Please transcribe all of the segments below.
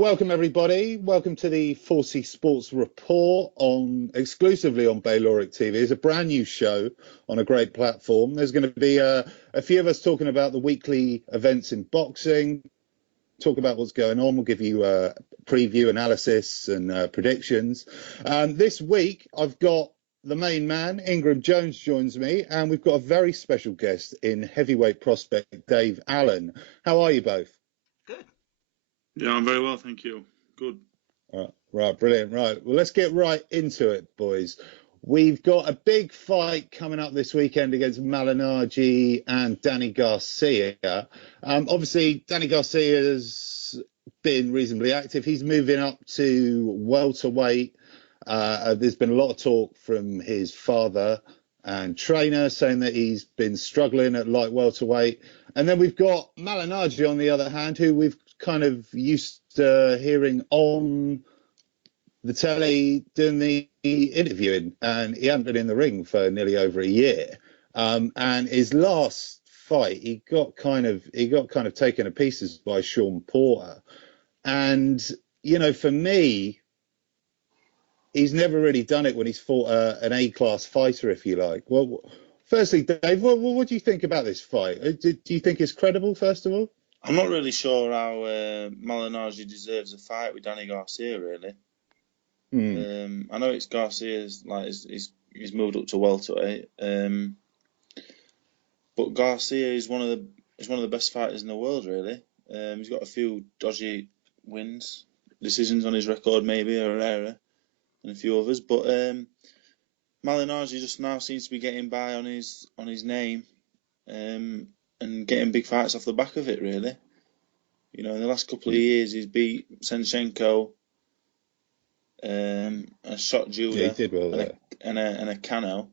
Welcome everybody. Welcome to the 4C Sports Report exclusively on Bayloric TV. It's a brand new show on a great platform. There's going to be a few of us talking about the weekly events in boxing, talk about what's going on. We'll give you a preview, analysis and predictions. This week I've got the main man, Ingram Jones, joins me, and we've got a very special guest in heavyweight prospect Dave Allen. How are you both? Good. Yeah, I'm very well, thank you. Good. Right, brilliant. Right, well, let's get right into it, boys. We've got a big fight coming up this weekend against Malinaggi and Danny Garcia. Obviously, Danny Garcia has been reasonably active. He's moving up to welterweight. There's been a lot of talk from his father and trainer saying that he's been struggling at light welterweight. And then we've got Malinaggi, on the other hand, who we've kind of used to hearing on the telly doing the interviewing, and he hadn't been in the ring for nearly over a year. And his last fight, he got kind of taken to pieces by Sean Porter. And you know, for me, he's never really done it when he's fought an A-class fighter, if you like. Well, firstly, Dave, what do you think about this fight? Do you think it's credible, first of all? I'm not really sure how Malinaggi deserves a fight with Danny Garcia, really. I know it's Garcia's, like, he's moved up to welterweight, but Garcia is one of the best fighters in the world, really. He's got a few dodgy wins, decisions on his record, maybe, or an error, and a few others. But Malinaggi just now seems to be getting by on his name, and getting big fights off the back of it, really. You know, in the last couple of years, he's beat Senchenko, and shot Judah, yeah, he did well there, and a Cano,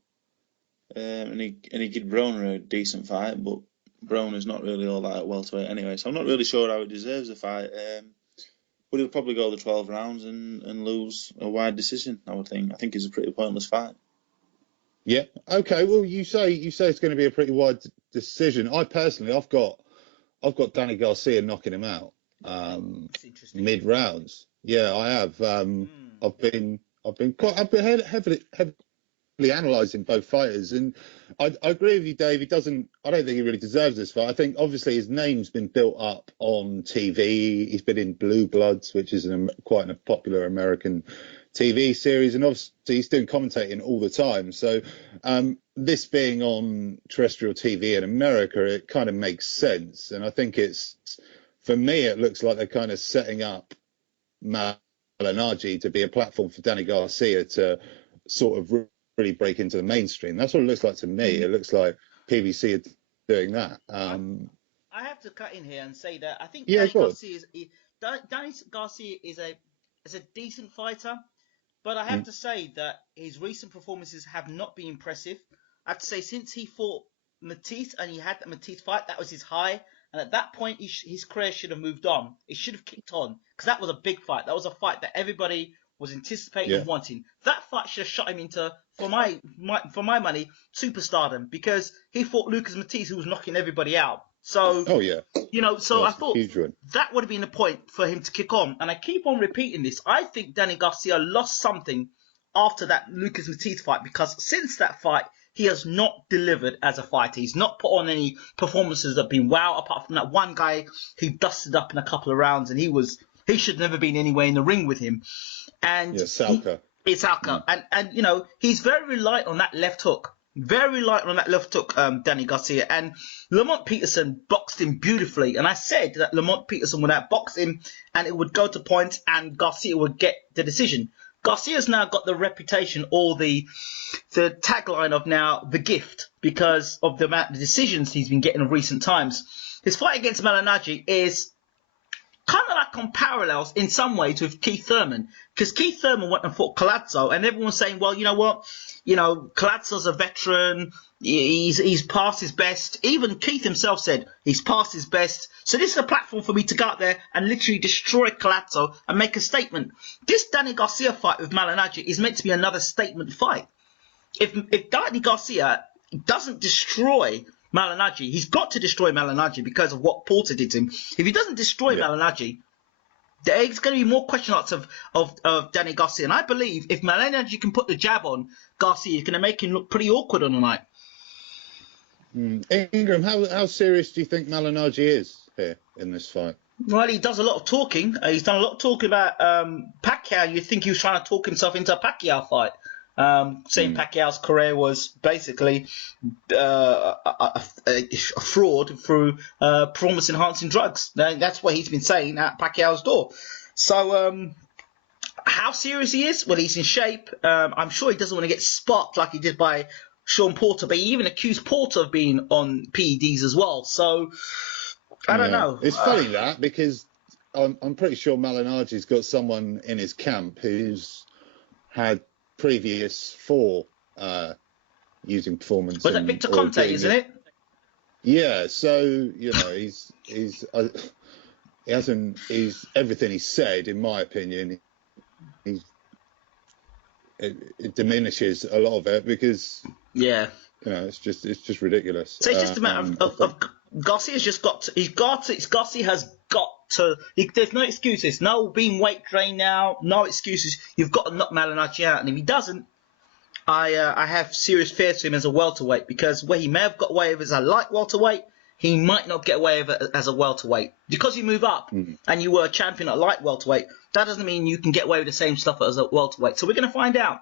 and he gave Broner a decent fight, but Broner's not really all that at welterweight anyway. So I'm not really sure how he deserves a fight. But he'll probably go the 12 rounds and lose a wide decision, I would think. I think it's a pretty pointless fight. Yeah. Okay. Well, you say it's going to be a pretty wide decision. I've got Danny Garcia knocking him out mid rounds. Yeah, I have. I've been heavily analysing both fighters, and I agree with you, Dave. I don't think he really deserves this fight. I think obviously his name's been built up on TV. He's been in Blue Bloods, which is quite a popular American TV series, and obviously he's doing commentating all the time. So this being on terrestrial TV in America, it kind of makes sense. And I think for me, it looks like they're kind of setting up Malinaggi to be a platform for Danny Garcia to sort of really break into the mainstream. That's what it looks like to me. It looks like PBC are doing that. I have to cut in here and say that I think Danny Garcia is a decent fighter, but I have to say that his recent performances have not been impressive. I have to say, since he fought Matisse and he had that Matisse fight, that was his high. And at that point, his career should have moved on. It should have kicked on, because that was a big fight. That was a fight that everybody was anticipating and wanting. That fight should have shot him into, for my money, superstardom, because he fought Lucas Matisse, who was knocking everybody out. So, you know, so I thought that would have been the point for him to kick on. And I keep on repeating this. I think Danny Garcia lost something after that Lucas Matisse fight, because since that fight, he has not delivered as a fighter. He's not put on any performances that have been wow, apart from that one guy he dusted up in a couple of rounds, and he should never been anywhere in the ring with him. And Salka. It's Salka. And you know, he's very reliant on that left hook. Very reliant on that left hook, Danny Garcia. And Lamont Peterson boxed him beautifully. And I said that Lamont Peterson would outbox him and it would go to points and Garcia would get the decision. Garcia's now got the reputation, or the tagline of now the gift, because of the amount of decisions he's been getting in recent times. His fight against Malinaggi is kind of like on parallels in some ways with Keith Thurman, because Keith Thurman went and fought Collazo, and everyone's saying, well, you know what, you know, Collazo's a veteran, he's past his best. Even Keith himself said he's past his best. So this is a platform for me to go out there and literally destroy Collazo and make a statement. This Danny Garcia fight with Malinaggi is meant to be another statement fight. If Danny Garcia doesn't destroy Malinaggi, he's got to destroy Malinaggi because of what Porter did to him. If he doesn't destroy Malinaggi, There's going to be more question marks of Danny Garcia, and I believe if Malinaggi can put the jab on Garcia, he's going to make him look pretty awkward on the night. Ingram, how serious do you think Malinaggi is here in this fight? Well, he does a lot of talking. He's done a lot of talking about Pacquiao. You'd think he was trying to talk himself into a Pacquiao fight, saying Pacquiao's career was basically a fraud through performance-enhancing drugs. That's what he's been saying at Pacquiao's door. So how serious he is? Well, he's in shape. I'm sure he doesn't want to get sparked like he did by Sean Porter, but he even accused Porter of being on PEDs as well. So I don't know. It's funny that, because I'm pretty sure Malinaggi's got someone in his camp who's had previous for using performance. Was that Victor Conte, isn't it? Yeah. So he's everything he said, in my opinion, it diminishes a lot of it, because it's just ridiculous. So it's just a matter of Garcia's just got to, Garcia has got to, there's no excuses, no being weight drained now, no excuses. You've got to knock Malinaggi out, and if he doesn't, I have serious fears for him as a welterweight, because where he may have got away with as a light welterweight, he might not get away with it as a welterweight. Because you move up and you were a champion at light welterweight, that doesn't mean you can get away with the same stuff as a welterweight. So we're going to find out.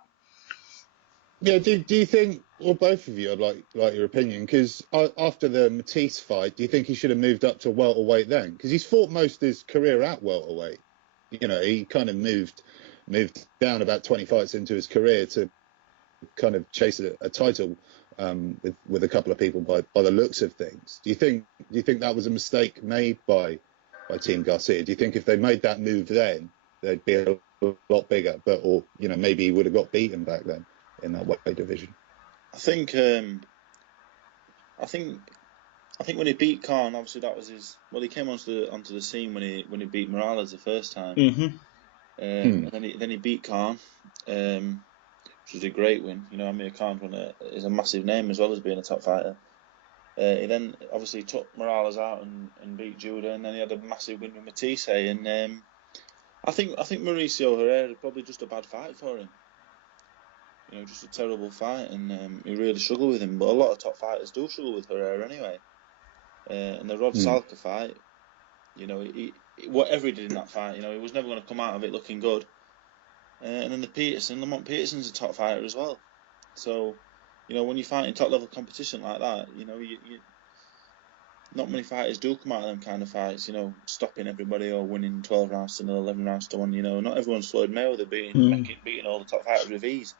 Yeah, do you think, or both of you, I'd like your opinion, because after the Matisse fight, do you think he should have moved up to welterweight then? Because he's fought most of his career at welterweight. He kind of moved down about 20 fights into his career to kind of chase a title with a couple of people by the looks of things. Do you think that was a mistake made by Team Garcia? Do you think if they made that move then, they'd be a lot bigger, or maybe he would have got beaten back then in that weight division? I think when he beat Khan, obviously that was his. Well, he came onto the scene when he beat Morales the first time, and then he beat Khan, which was a great win. Amir Khan is a massive name as well as being a top fighter. He then obviously took Morales out and beat Judah, and then he had a massive win with Matisse. And I think Mauricio Herrera probably just a bad fight for him. Just a terrible fight, and he really struggled with him. But a lot of top fighters do struggle with Herrera anyway. And the Rod Salka fight, he, whatever he did in that fight, he was never going to come out of it looking good. And then Lamont Peterson's a top fighter as well. So, when you fight in top level competition like that, you not many fighters do come out of them kind of fights, stopping everybody or winning 12 rounds to 0, 11 rounds to 1. Not everyone's Floyd Mayweather beating all the top fighters with ease.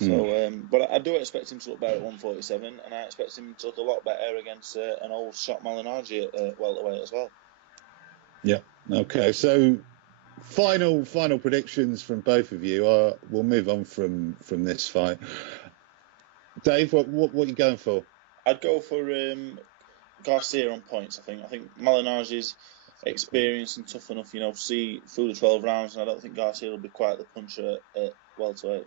So, but I do expect him to look better at 147, and I expect him to look a lot better against an old shot Malinaggi at welterweight as well. Yeah. Okay. So, final predictions from both of you. We'll move on from this fight. Dave, what are you going for? I'd go for Garcia on points. I think Malinaggi's experienced and tough enough, see through the 12 rounds, and I don't think Garcia will be quite the puncher at welterweight.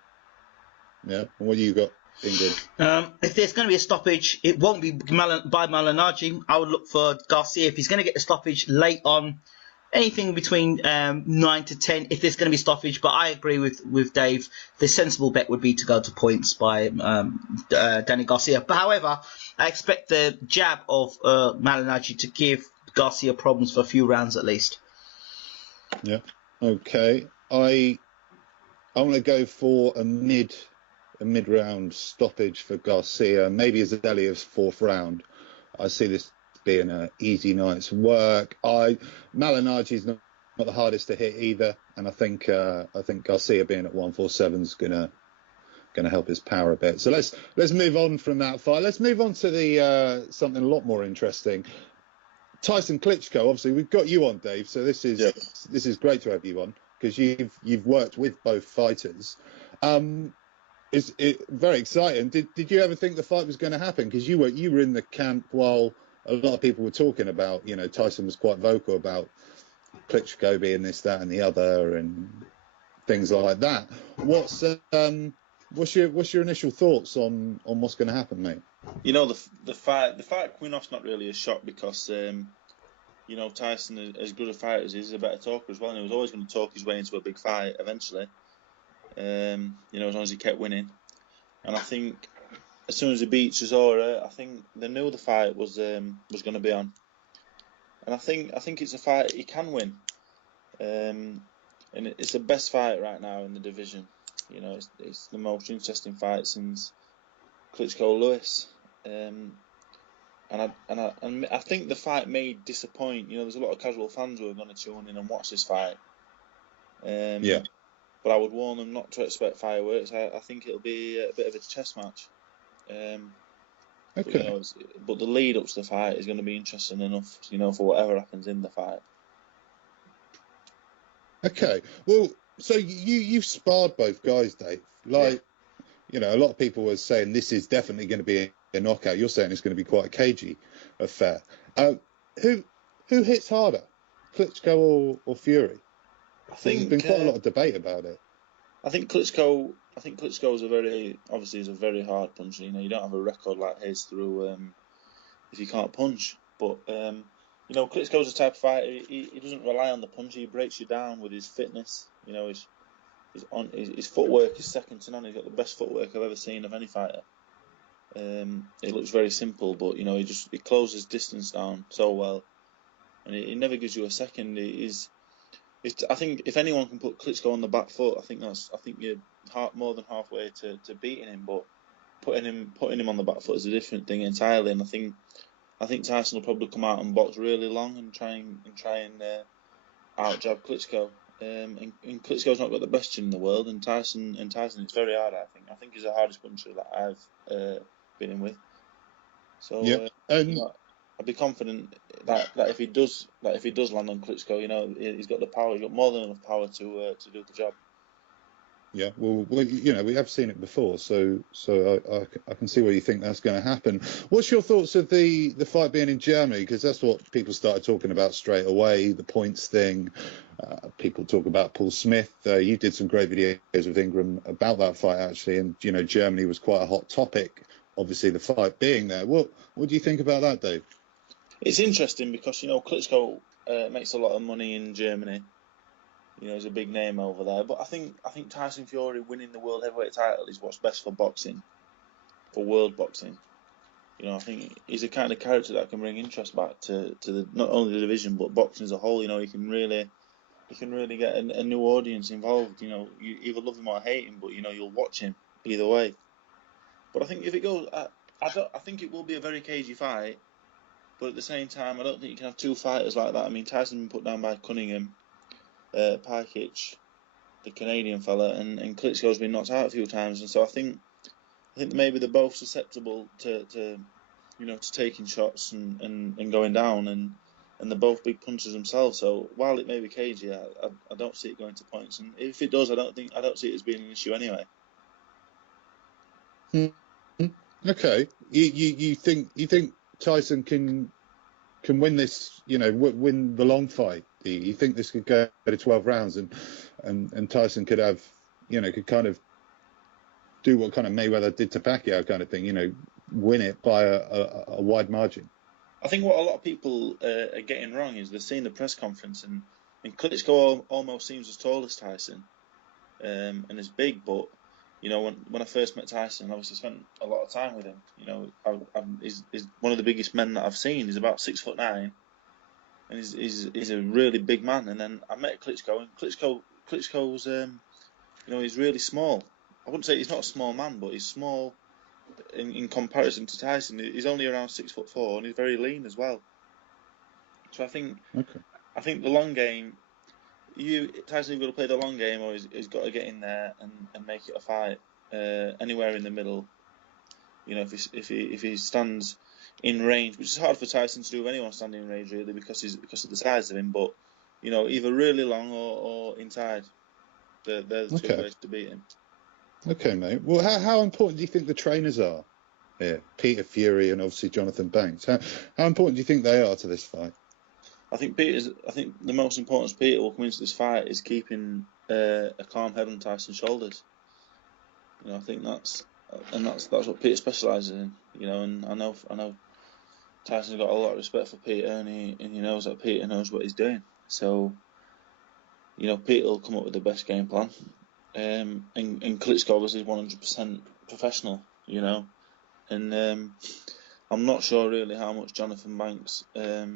Yeah. And what you got, Ingrid? If there's going to be a stoppage, it won't be by Malinaggi. I would look for Garcia. If he's going to get the stoppage late on, anything between 9 to 10, if there's going to be stoppage. But I agree with Dave. The sensible bet would be to go to points by Danny Garcia. But however, I expect the jab of Malinaggi to give Garcia problems for a few rounds at least. Yeah. Okay. I want to go for a mid-round stoppage for Garcia, maybe as early as 4th round. I see this being an easy night's work. Malinaggi's not the hardest to hit either, and I think Garcia being at 147 is gonna help his power a bit. So let's move on from that fight. Let's move on to the something a lot more interesting. Tyson Klitschko. Obviously, we've got you on, Dave. So this is great to have you on, because you've worked with both fighters. It's very exciting. Did you ever think the fight was going to happen? Because you were in the camp while a lot of people were talking about, Tyson was quite vocal about Klitschko being this, that, and the other, and things like that. What's your initial thoughts on what's going to happen, mate? The fight Quinoff's not really a shock, because Tyson, as good a fighter as he is, a better talker as well, and he was always going to talk his way into a big fight eventually. As long as he kept winning. And I think as soon as he beat Chisora, I think they knew the fight was going to be on. And I think it's a fight he can win. And it's the best fight right now in the division. It's the most interesting fight since Klitschko-Lewis. And I think the fight may disappoint. There's a lot of casual fans who are going to tune in and watch this fight. Yeah. But I would warn them not to expect fireworks. I think it'll be a bit of a chess match. Okay. But the lead up to the fight is going to be interesting enough, for whatever happens in the fight. Okay. Well, so you've sparred both guys, Dave. Like, a lot of people were saying this is definitely going to be a knockout. You're saying it's going to be quite a cagey affair. Who hits harder, Klitschko or Fury? There's been quite a lot of debate about it. I think Klitschko is a very hard puncher. You don't have a record like his through if you can't punch. But Klitschko's the type of fighter. He doesn't rely on the punch. He breaks you down with his fitness. His footwork is second to none. He's got the best footwork I've ever seen of any fighter. It looks very simple, but he closes distance down so well, and he never gives you a second. I think if anyone can put Klitschko on the back foot, I think you're more than halfway to beating him. But putting him on the back foot is a different thing entirely. And I think Tyson will probably come out and box really long and try and out jab Klitschko. And Klitschko's not got the best chin in the world, and Tyson it's very hard. I think he's the hardest puncher that I've been in with. So yeah, I'd be confident that if he does land on Klitschko, he's got the power. He's got more than enough power to do the job. Yeah, well, we have seen it before, so I can see where you think that's going to happen. What's your thoughts of the fight being in Germany? Because that's what people started talking about straight away, the points thing. People talk about Paul Smith. You did some great videos with Ingram about that fight, actually, and Germany was quite a hot topic. Obviously, the fight being there. What do you think about that, Dave? It's interesting because Klitschko makes a lot of money in Germany. He's a big name over there. But I think Tyson Fury winning the world heavyweight title is what's best for boxing, for world boxing. I think he's a kind of character that can bring interest back to not only the division but boxing as a whole. He can really get a new audience involved. You either love him or hate him, but you'll watch him either way. But I think if it goes, I think it will be a very cagey fight. But at the same time, I don't think you can have two fighters like that. I mean, Tyson been put down by Cunningham, Parkic, the Canadian fella, and Klitschko's been knocked out a few times, and so I think maybe they're both susceptible to taking shots and going down, and they're both big punchers themselves. So while it may be cagey, I don't see it going to points, and if it does, I don't see it as being an issue anyway. Okay, you think Tyson can win this? Win the long fight. You think this could go to 12 rounds, and Tyson could have, could kind of do what kind of Mayweather did to Pacquiao kind of thing, win it by a wide margin. I think what a lot of people are getting wrong is they're seeing the press conference, and Klitschko almost seems as tall as Tyson, and is big, but when I first met Tyson, I obviously spent a lot of time with him. He's one of the biggest men that I've seen. He's about 6'9", and he's a really big man. And then I met Klitschko, and Klitschko's he's really small. I wouldn't say he's not a small man, but he's small in comparison to Tyson. He's only around 6'4", and he's very lean as well. So I think the long game. Tyson either got to play the long game, or he's got to get in there and make it a fight. Anywhere in the middle, if he stands in range, which is hard for Tyson to do with anyone standing in range really, because of the size of him. But either really long or inside. They're the two ways to beat him. Okay, mate. Well, how important do you think the trainers are here? Peter Fury and obviously Jonathan Banks. How important do you think they are to this fight? I think the most important Peter will come into this fight is keeping a calm head on Tyson's shoulders. I think that's what Peter specialises in. And I know Tyson's got a lot of respect for Peter, and he knows that Peter knows what he's doing. So, Peter will come up with the best game plan. And Klitschko obviously is 100% professional, and I'm not sure really how much Jonathan Banks, how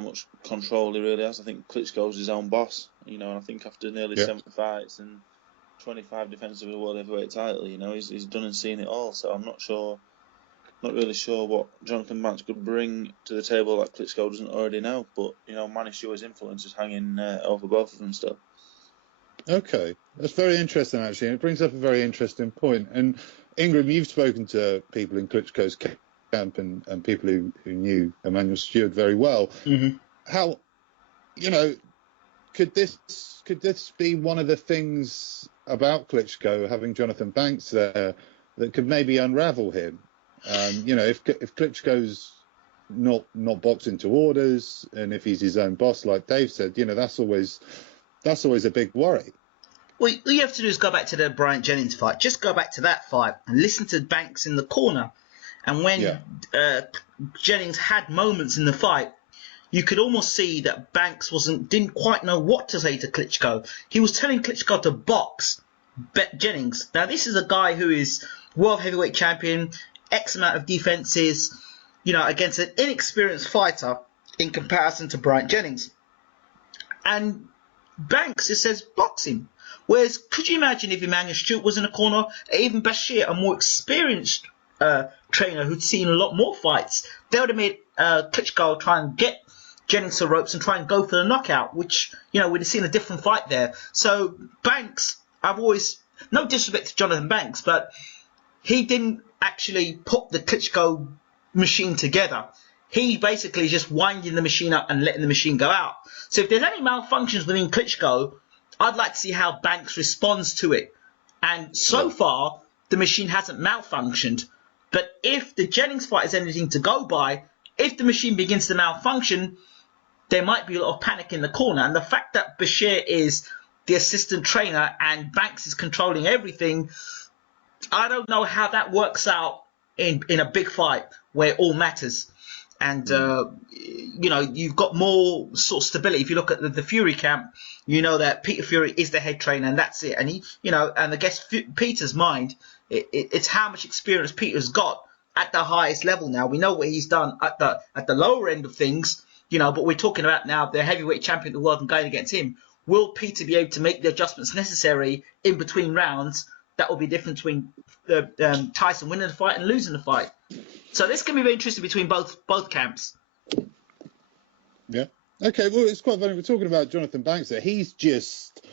much control he really has. I think Klitschko's his own boss, and I think after nearly 70 fights and 25 defences of the world heavyweight title, he's done and seen it all. So I'm not really sure what Jonathan Banks could bring to the table that Klitschko doesn't already know. But managed to show his influence is hanging over both of them still. Okay, that's very interesting actually, and it brings up a very interesting point. And Ingram, you've spoken to people in Klitschko's camp and people who knew Emmanuel Stewart very well. Mm-hmm. How, could this be one of the things about Klitschko having Jonathan Banks there that could maybe unravel him? If Klitschko's not boxing to orders, and if he's his own boss, like Dave said, that's always a big worry. Well, all you have to do is go back to the Bryant Jennings fight. Just go back to that fight and listen to Banks in the corner. And when Jennings had moments in the fight, you could almost see that Banks didn't quite know what to say to Klitschko. He was telling Klitschko to box Jennings. Now, this is a guy who is world heavyweight champion, X amount of defenses, against an inexperienced fighter in comparison to Bryant Jennings. And Banks just says, box him. Whereas, could you imagine if Emmanuel Stewart was in a corner, even Bashir, a more experienced trainer who'd seen a lot more fights, they would have made Klitschko try and get Jennings to ropes and try and go for the knockout, which, we'd have seen a different fight there. So, Banks, no disrespect to Jonathan Banks, but he didn't actually put the Klitschko machine together. He basically just winding the machine up and letting the machine go out. So if there's any malfunctions within Klitschko, I'd like to see how Banks responds to it. And so far, the machine hasn't malfunctioned. But if the Jennings fight is anything to go by, if the machine begins to malfunction, there might be a lot of panic in the corner. And the fact that Bashir is the assistant trainer and Banks is controlling everything, I don't know how that works out in a big fight where it all matters. And, you've got more sort of stability. If you look at the Fury camp, that Peter Fury is the head trainer and that's it. And and I guess Peter's mind, it's how much experience Peter's got at the highest level now. We know what he's done at the lower end of things, but we're talking about now the heavyweight champion of the world and going against him. Will Peter be able to make the adjustments necessary in between rounds? That will be different between Tyson winning the fight and losing the fight. So this can be very interesting between both camps. Yeah. Okay. Well, it's quite funny. We're talking about Jonathan Banks there. He's just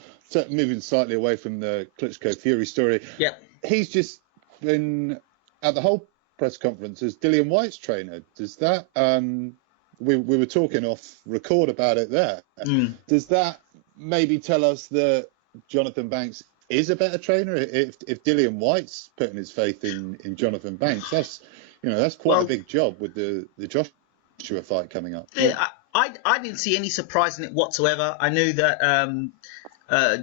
moving slightly away from the Klitschko Fury story. Yeah. He's just been at the whole press conference as Dillian Whyte's trainer. Does that? We were talking off record about it there. Does that maybe tell us that Jonathan Banks is a better trainer? If Dillian Whyte's putting his faith in Jonathan Banks, that's quite a big job with the Joshua fight coming up. I didn't see any surprise in it whatsoever. I knew that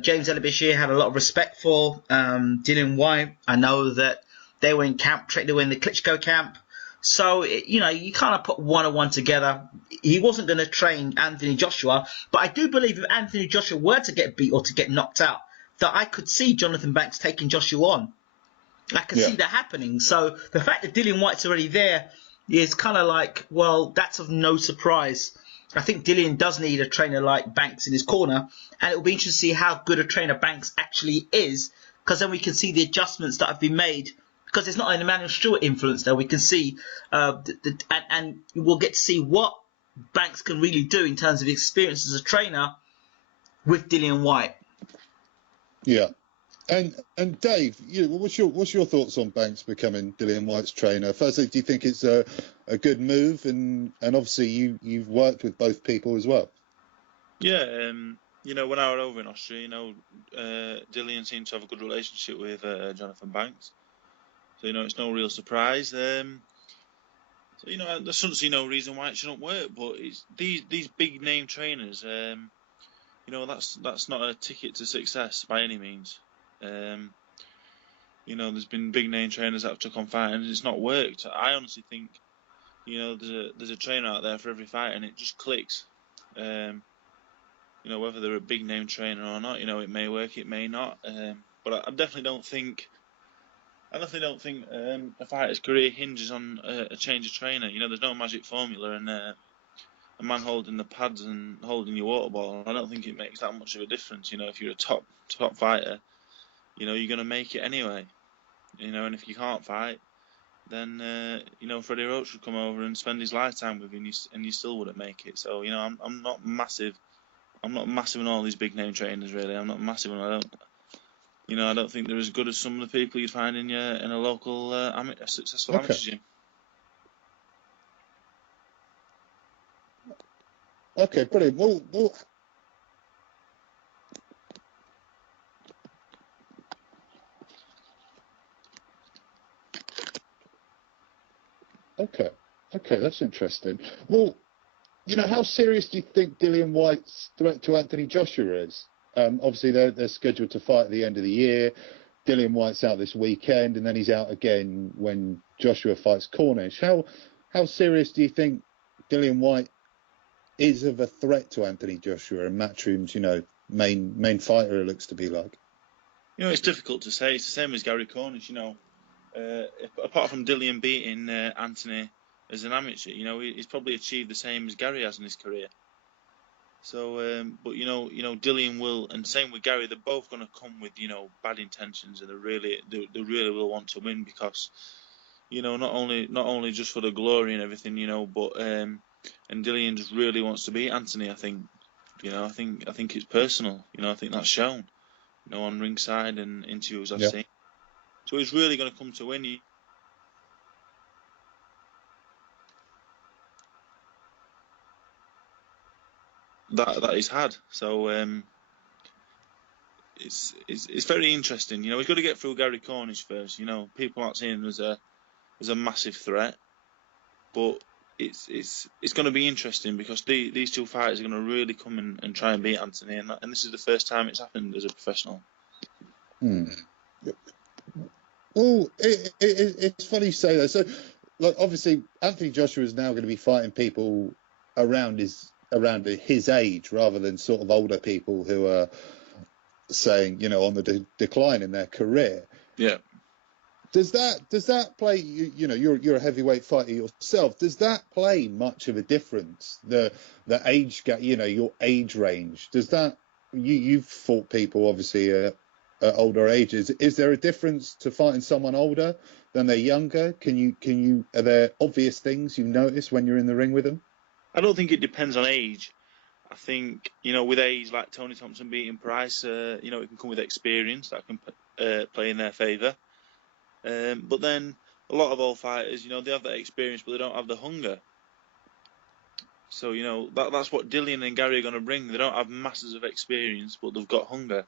James Bashir had a lot of respect for Dillian Whyte. I know that they were in camp, they were in the Klitschko camp. So, you kind of put one and one together. He wasn't going to train Anthony Joshua, but I do believe if Anthony Joshua were to get beat or to get knocked out, that I could see Jonathan Banks taking Joshua on. I could see that happening. So the fact that Dillian Whyte's already there is kind of like, well, that's of no surprise. I think Dillian does need a trainer like Banks in his corner, and it will be interesting to see how good a trainer Banks actually is, because then we can see the adjustments that have been made. Because there's not an Emmanuel Stewart influence there. We can see, and we'll get to see what Banks can really do in terms of experience as a trainer with Dillian Whyte. Yeah, and Dave, what's your thoughts on Banks becoming Dillian Whyte's trainer? Firstly, do you think it's a good move? And obviously you've worked with both people as well. Yeah, when I was over in Austria, Dillian seemed to have a good relationship with Jonathan Banks. So, it's no real surprise. So, I shouldn't see no reason why it shouldn't work. But it's these big name trainers, that's not a ticket to success by any means. There's been big name trainers that have took on fight and it's not worked. I honestly think there's a trainer out there for every fight, and it just clicks. Whether they're a big name trainer or not, it may work, it may not. But I definitely don't think. A fighter's career hinges on a change of trainer. There's no magic formula, and a man holding the pads and holding your water bottle, I don't think it makes that much of a difference. If you're a top fighter, you're going to make it anyway. And if you can't fight, then Freddie Roach would come over and spend his lifetime with you, and you still wouldn't make it. So I'm not massive. I'm not massive on all these big name trainers, really. I'm not massive, and I don't think they're as good as some of the people you'd find in a local successful amateur gym. Okay, brilliant. Well, okay, that's interesting. Well, how serious do you think Dillian Whyte's threat to Anthony Joshua is? Obviously, they're scheduled to fight at the end of the year. Dillian Whyte's out this weekend, and then he's out again when Joshua fights Cornish. How serious do you think Dillian Whyte is of a threat to Anthony Joshua and Matchroom's, main fighter, it looks to be like? It's difficult to say. It's the same as Gary Cornish, apart from Dillian beating Anthony as an amateur, he's probably achieved the same as Gary has in his career. So, but Dillian will, and same with Gary, they're both going to come with bad intentions, and they really will want to win because, not only just for the glory and everything, but and Dillian just really wants to beat Anthony. I think, I think it's personal. I think that's shown, on ringside and interviews I've seen. So he's really going to come to win. That he's had. So it's very interesting. He's got to get through Gary Cornish first. People aren't seeing him as a massive threat, but it's going to be interesting because these two fighters are going to really come and try and beat Anthony, and this is the first time it's happened as a professional. Well, it's funny you say that. So, obviously, Anthony Joshua is now going to be fighting people around his age rather than sort of older people who are saying, on the decline in their career. Yeah. Does that play? You're a heavyweight fighter yourself. Does that play much of a difference? The age gap, your age range. Does that? You've fought people obviously at older ages. Is there a difference to fighting someone older than they're younger? Are there obvious things you notice when you're in the ring with them? I don't think it depends on age. I think, with age, like Tony Thompson beating Price, it can come with experience that can play in their favour. But then a lot of old fighters, they have that experience, but they don't have the hunger. So, that's what Dillian and Gary are going to bring. They don't have masses of experience, but they've got hunger.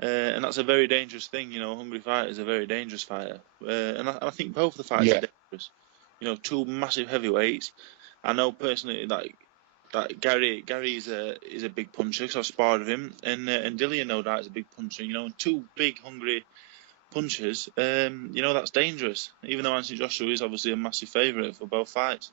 And that's a very dangerous thing. A hungry fighter is a very dangerous fighter. And I think both the fighters are dangerous. Two massive heavyweights. I know personally that Gary is a big puncher because I've sparred with him, and Dillian no doubt is a big puncher. And two big hungry punchers. That's dangerous. Even though Anthony Joshua is obviously a massive favourite for both fights.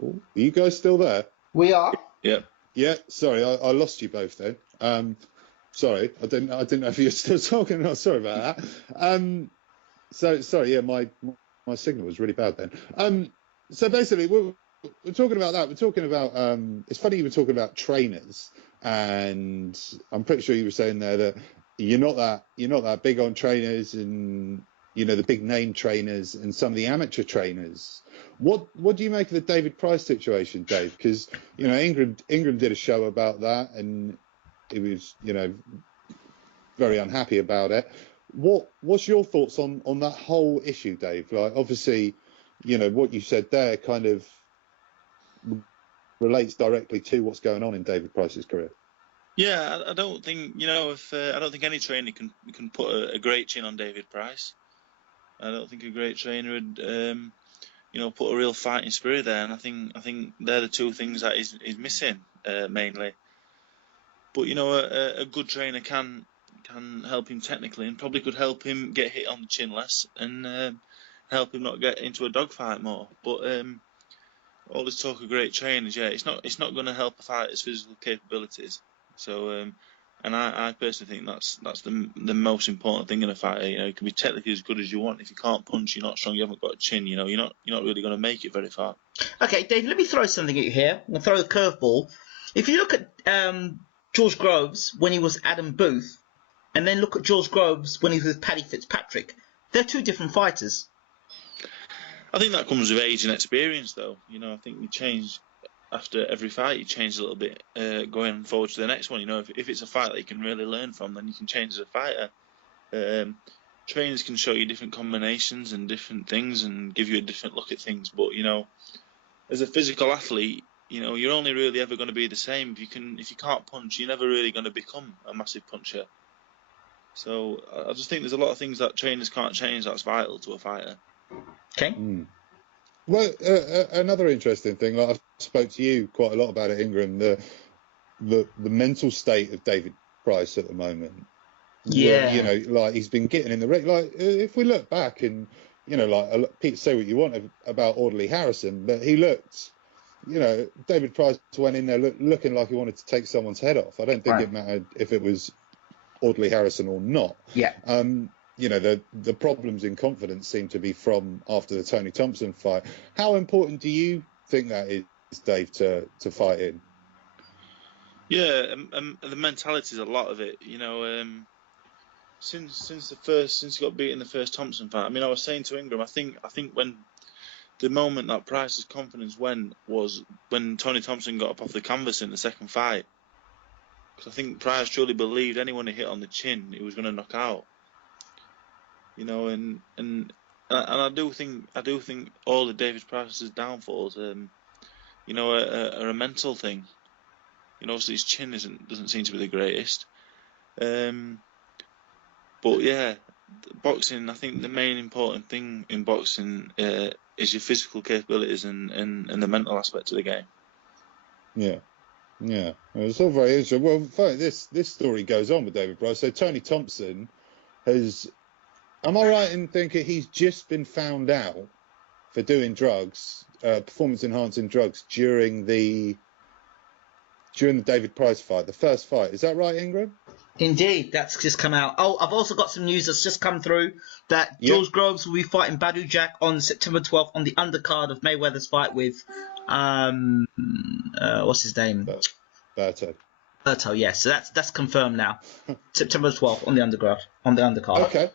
Are you guys still there? We are. Yeah. Yeah. Sorry, I lost you both then. Sorry, I didn't know if you were still talking. No, sorry about that. So sorry. Yeah, my signal was really bad then. So basically, we're talking about that. We're talking about. It's funny you were talking about trainers, and I'm pretty sure you were saying there that you're not that big on trainers and the big name trainers and some of the amateur trainers. What do you make of the David Price situation, Dave? Because Ingram did a show about that, and he was very unhappy about it. What's your thoughts on that whole issue, Dave? Like, obviously, what you said there kind of relates directly to what's going on in David Price's career. Yeah, I don't think I don't think any trainer can put a great chin on David Price. I don't think a great trainer would, put a real fighting spirit there. And I think they're the two things that is missing mainly. But a good trainer can help him technically, and probably could help him get hit on the chin less, and help him not get into a dogfight more. But all this talk of great trainers, it's not going to help a fighter's physical capabilities. So, and I personally think that's the most important thing in a fighter. You can be technically as good as you want. If you can't punch, you're not strong, you haven't got a chin. You're not really going to make it very far. Okay, Dave, let me throw something at you here. I'm going to throw the curveball. If you look at George Groves when he was Adam Booth, and then look at George Groves when he was with Paddy Fitzpatrick, they're two different fighters. I think that comes with age and experience, though. I think you change after every fight. You change a little bit going forward to the next one. If it's a fight that you can really learn from, then you can change as a fighter. Trainers can show you different combinations and different things and give you a different look at things. But as a physical athlete, you're only really ever going to be the same. If you can't punch, you're never really going to become a massive puncher. So I just think there's a lot of things that trainers can't change that's vital to a fighter. Okay. Well, another interesting thing, like I've spoke to you quite a lot about it, Ingram, the mental state of David Price at the moment. Yeah. Like he's been getting in the ring. Like if we look back and, Pete, say what you want about Audley Harrison, but he looked, David Price went in there looking like he wanted to take someone's head off. I don't think it mattered if it was Audley Harrison or not. Yeah. The problems in confidence seem to be from after the Tony Thompson fight. How important do you think that is, Dave, to fight in? Yeah, the mentality is a lot of it. Since he got beat in the first Thompson fight. I mean, I was saying to Ingram, I think when the moment that Price's confidence went was when Tony Thompson got up off the canvas in the second fight. Because I think Price truly believed anyone he hit on the chin, he was going to knock out. And I do think all of David Price's downfalls, are a mental thing. Obviously his chin doesn't seem to be the greatest. But yeah, boxing. I think the main important thing in boxing is your physical capabilities and the mental aspect of the game. Yeah. It's all very interesting. Well, this story goes on with David Price. So Tony Thompson has. Am I right in thinking he's just been found out for doing drugs, performance-enhancing drugs during the David Price fight, the first fight? Is that right, Ingram? Indeed, that's just come out. Oh, I've also got some news that's just come through that George Groves will be fighting Badu Jack on September 12th on the undercard of Mayweather's fight with, what's his name? Berto. Yeah. So that's confirmed now. September 12th on the undercard.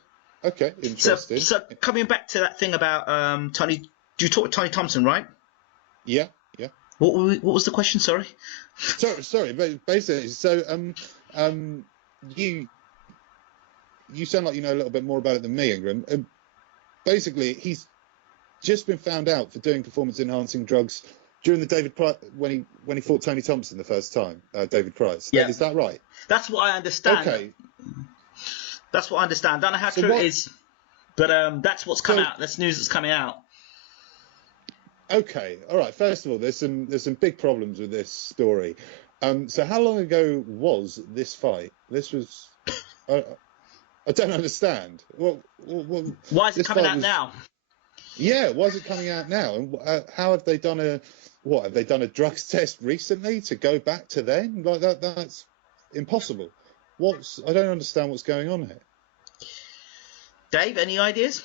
Okay, interesting. So coming back to that thing about Tony, you talked to Tony Thompson, right? Yeah. What was the question? Sorry. Sorry. But basically, so you sound like you know a little bit more about it than me, Ingram. Basically, he's just been found out for doing performance-enhancing drugs during the David Price when he fought Tony Thompson the first time. David Price. Yeah. Is that right? That's what I understand. Okay. That's what I understand. I don't know how true it is, but that's what's come out. That's news that's coming out. Okay, all right. First of all, there's some big problems with this story. So how long ago was this fight? This was I don't understand. Well, why is it coming out now? Yeah, why is it coming out now? And how have they done Have they done a drugs test recently to go back to then? Like that's impossible. I don't understand what's going on here. Dave, any ideas?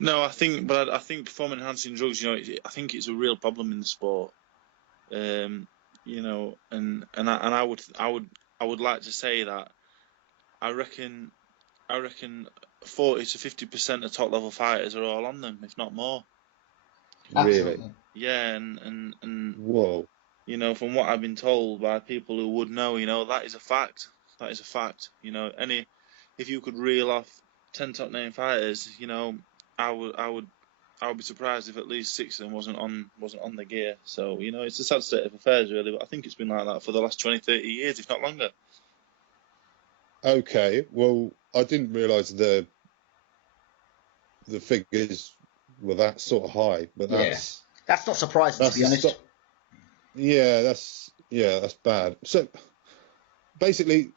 No, I think performance enhancing drugs, I think it's a real problem in the sport. And I would like to say that I reckon 40 to 50% of top level fighters are all on them, if not more. Really? Yeah, and whoa. From what I've been told by people who would know, that is a fact. That is a fact. If you could reel off 10 top name fighters, I would be surprised if at least 6 of them wasn't on the gear. So, it's a sad state of affairs really, but I think it's been like that for the last 20, 30 years, if not longer. Okay, well, I didn't realise the the figures were that sort of high, but that's not surprising, to be honest. That's bad. So basically,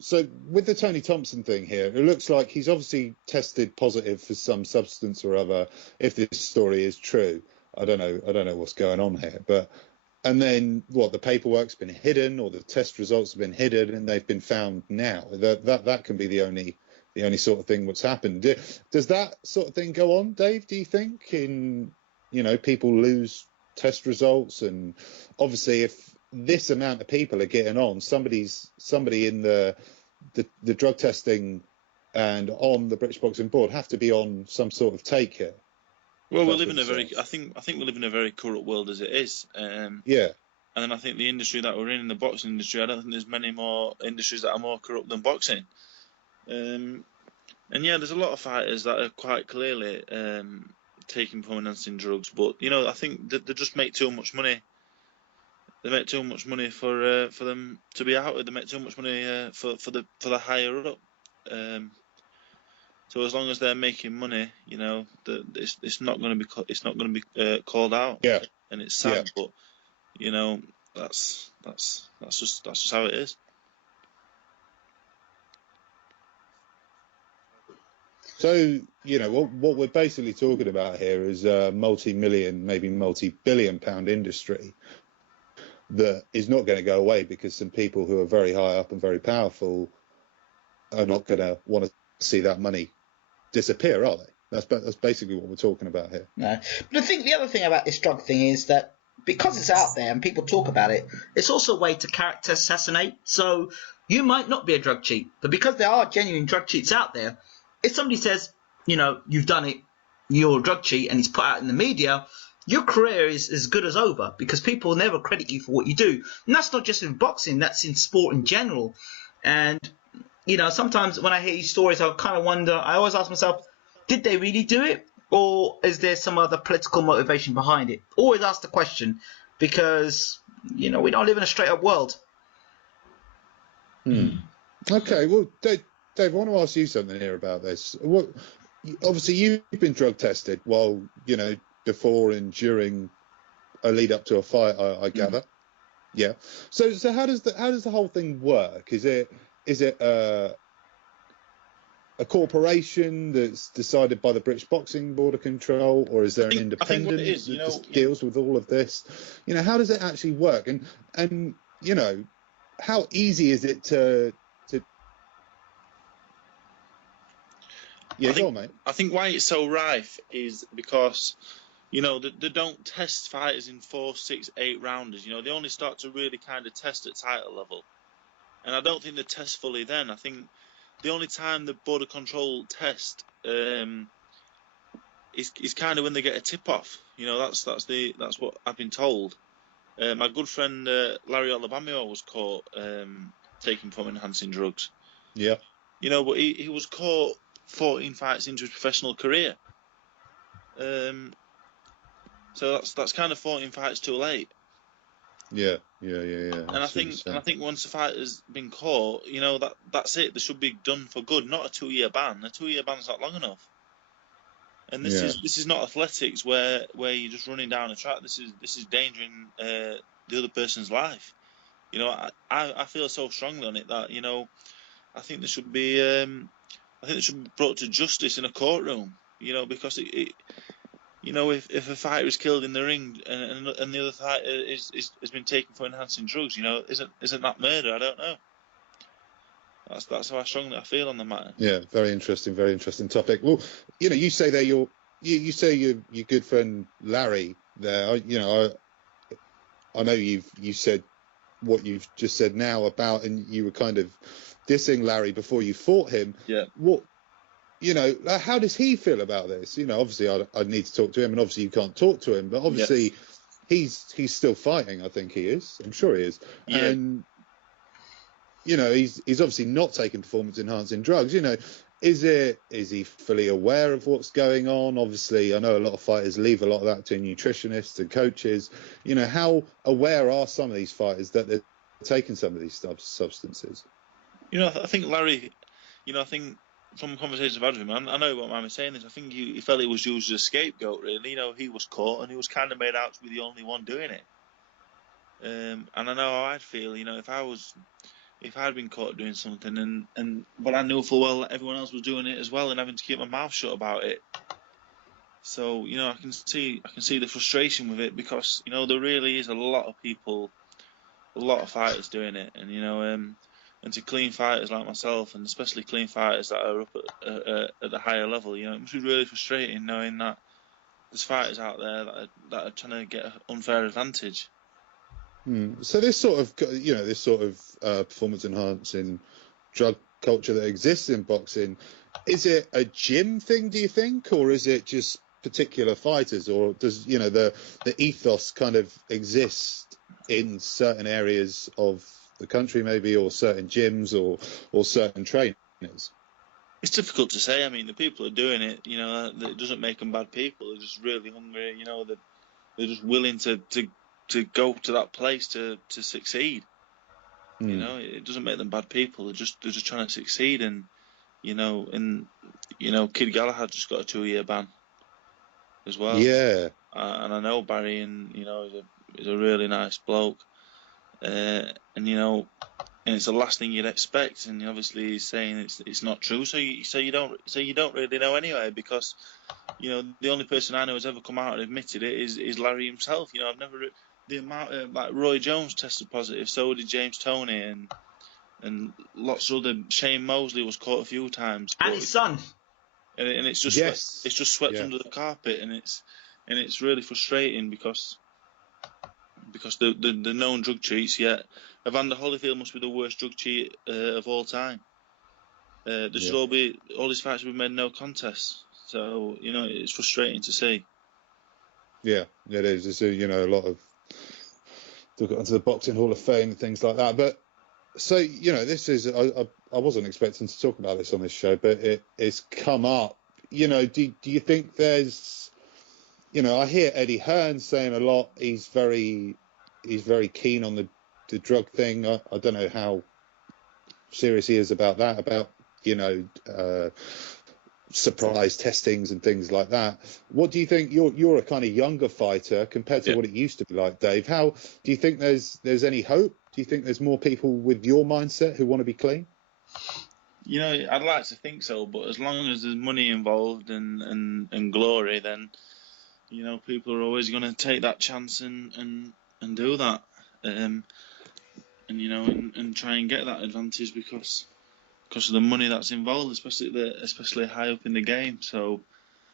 with the Tony Thompson thing here, it looks like he's obviously tested positive for some substance or other. If this story is true, I don't know what's going on here, but. And then the paperwork's been hidden, or the test results have been hidden, and they've been found now. That can be the only sort of thing what's happened. Does that sort of thing go on, Dave? Do you think people lose test results, and obviously if this amount of people are getting on, somebody in the drug testing and on the British Boxing Board have to be on some sort of take here. Well, we live in I think we live in a very corrupt world as it is. And then I think the industry that we're in the boxing industry, I don't think there's many more industries that are more corrupt than boxing. And there's a lot of fighters that are quite clearly taking performance-enhancing drugs, but I think that they just make too much money. They make too much money for them to be out with. They make too much money for the higher up. So as long as they're making money, it's not going to be called out. Yeah. And it's sad, but that's just how it is. So what we're basically talking about here is a multi-million, maybe multi-billion-pound industry that is not going to go away because some people who are very high up and very powerful are not going to want to see that money disappear, are they? That's basically what we're talking about here. No, but I think the other thing about this drug thing is that because it's out there and people talk about it, it's also a way to character assassinate. So you might not be a drug cheat, but because there are genuine drug cheats out there, if somebody says, you've done it, you're a drug cheat, and it's put out in the media, your career is as good as over because people never credit you for what you do. And that's not just in boxing, that's in sport in general. And sometimes when I hear these stories, I kind of wonder, I always ask myself, did they really do it? Or is there some other political motivation behind it? Always ask the question because, we don't live in a straight up world. Okay, well, Dave, I want to ask you something here about this. Obviously, you've been drug tested while, before and during a lead up to a fight, I gather. Yeah. So how does the whole thing work? Is it a corporation that's decided by the British Boxing Board of Control, or is there an independent that deals with all of this? How does it actually work? And how easy is it to go on, mate. I think why it's so rife is because they don't test fighters in 4, 6, 8 rounders. They only start to really kind of test at title level, and I don't think they test fully then. I think the only time the border control test is kind of when they get a tip off. That's what I've been told. My good friend Larry Olabamio was caught taking performance-enhancing drugs. Yeah. But he was caught 14 fights into his professional career. So that's kind of 14 fights too late. Yeah. And I think once a fighter's been caught, that's it. They should be done for good. Not a 2-year ban. A 2-year ban's not long enough. And this is not athletics where you're just running down a track. This is endangering the other person's life. I feel so strongly on it that I think there should be brought to justice in a courtroom. Because it if a fighter is killed in the ring and the other fighter has been taken for enhancing drugs, isn't that murder? I don't know. That's how strongly I feel on the matter. Yeah, very interesting topic. Well, you say there you say your good friend Larry there. I know you said what you've just said now about, and you were kind of dissing Larry before you fought him. Yeah. What? How does he feel about this? Obviously I'd need to talk to him, and obviously you can't talk to him, but obviously he's still fighting. I think he is. I'm sure he is. Yeah. And he's obviously not taking performance enhancing drugs. Is he fully aware of what's going on? Obviously, I know a lot of fighters leave a lot of that to nutritionists and coaches. How aware are some of these fighters that they're taking some of these substances? I think Larry, I think from conversations I've had with him, I know he won't mind me saying this. I think he felt he was used as a scapegoat. Really, he was caught and he was kind of made out to be the only one doing it. And I know how I'd feel. If I'd been caught doing something, but I knew full well that everyone else was doing it as well, and having to keep my mouth shut about it. So I can see the frustration with it, because there really is a lot of people, a lot of fighters doing it, and and to clean fighters like myself, and especially clean fighters that are up at the higher level, it must be really frustrating knowing that there's fighters out there that are trying to get an unfair advantage. So this sort of performance enhancing drug culture that exists in boxing, is it a gym thing, do you think, or is it just particular fighters, or does the ethos kind of exist in certain areas of the country maybe, or certain gyms, or certain trainers? It's difficult to say. I mean, the people who are doing it, it doesn't make them bad people. They're just really hungry. They're just willing to go to that place to succeed. It doesn't make them bad people. They're just trying to succeed. And Kid Galahad just got a 2-year ban as well. Yeah. And I know Barry, and he's a really nice bloke. And it's the last thing you'd expect. And obviously he's saying it's not true. So you don't really know anyway, because the only person I know who's ever come out and admitted it is Larry himself. I've never. The amount of, like, Roy Jones tested positive, so did James Toney, and lots of other. Shane Mosley was caught a few times, and his son. And it's just swept under the carpet, and it's really frustrating because the known drug cheats. Yet Evander Holyfield must be the worst drug cheat of all time. Should all his fights have been made no contest. So it's frustrating to see. Yeah, it is. It's a lot of. Took it onto the Boxing Hall of Fame and things like that. But so this is I wasn't expecting to talk about this on this show, but it's come up. Do you think there's I hear Eddie Hearn saying a lot. He's very keen on the drug thing. I don't know how serious he is about that. About surprise testings and things like that. What do you think? You're a kind of younger fighter compared to what it used to be like, Dave. How do you think there's any hope? Do you think there's more people with your mindset who want to be clean? I'd like to think so, but as long as there's money involved and glory, then people are always going to take that chance and do that, and try and get that advantage because of the money that's involved, especially high up in the game. So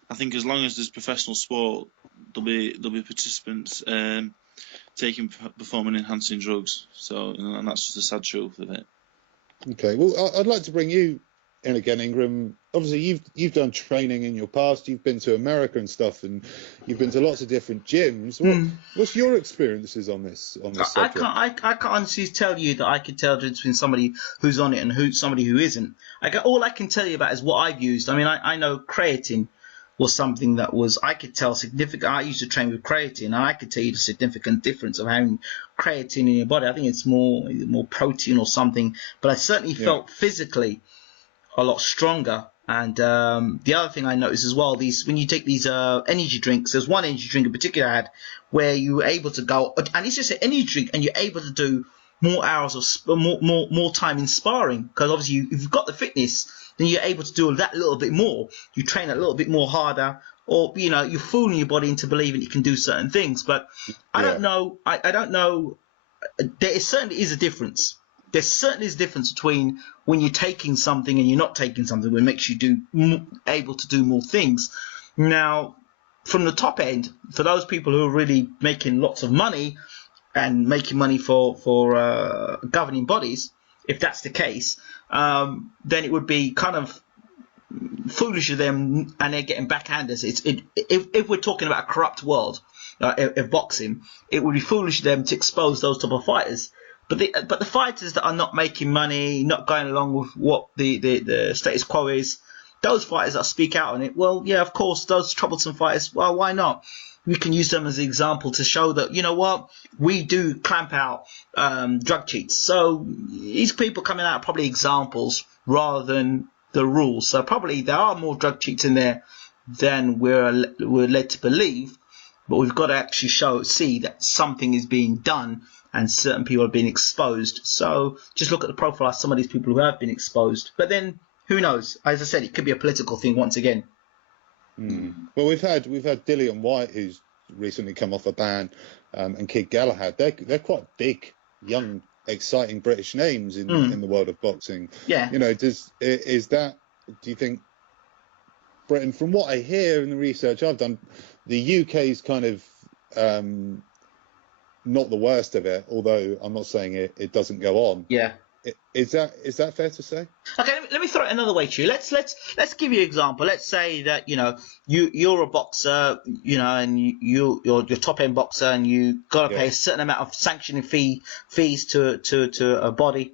I think as long as there's professional sport, there'll be participants taking performance enhancing drugs. So and that's just the sad truth of it. Okay, well, I'd like to bring you in again, Ingram. Obviously, you've done training in your past. You've been to America and stuff, and you've been to lots of different gyms. What's your experiences on this subject? I can't honestly tell you that I could tell the difference between somebody who's on it and somebody who isn't. All I can tell you about is what I've used. I mean, I know creatine was something that was, I could tell significant. I used to train with creatine, and I could tell you the significant difference of having creatine in your body. I think it's more protein or something, but I certainly felt physically a lot stronger. And the other thing I noticed as well, when you take these energy drinks, there's one energy drink in particular I had where you were able to go, and it's just an energy drink, and you're able to do more hours of more time in sparring, because obviously if you've got the fitness, then you're able to do that little bit more. You train a little bit more harder, or you're fooling your body into believing you can do certain things. But I don't know. I don't know. There certainly is a difference. There certainly is a difference between when you're taking something and you're not taking something, when it makes you able to do more things. Now, from the top end, for those people who are really making lots of money and making money for governing bodies, if that's the case, then it would be kind of foolish of them, and they're getting backhanders. If we're talking about a corrupt world of boxing, it would be foolish of them to expose those type of fighters. But the fighters that are not making money, not going along with what the status quo is, those fighters that speak out on it, well, yeah, of course, those troublesome fighters, well, why not? We can use them as an example to show that, you know what, we do clamp out drug cheats. So these people coming out are probably examples rather than the rules. So probably there are more drug cheats in there than we're led to believe. But we've got to actually see that something is being done and certain people are being exposed. So just look at the profile of some of these people who have been exposed. But then who knows? As I said, it could be a political thing once again. Well, we've had Dillian White, who's recently come off a ban, and Kid Galahad. They're quite big, young, exciting British names in the world of boxing. Yeah. You know, do you think Britain, from what I hear in the research I've done, the UK's kind of not the worst of it, although I'm not saying it doesn't go on. Yeah. Is that fair to say? Okay, let me throw it another way to you. Let's give you an example. Let's say that you're a boxer, and you're top end boxer, and you got to pay a certain amount of sanctioning fees to a body,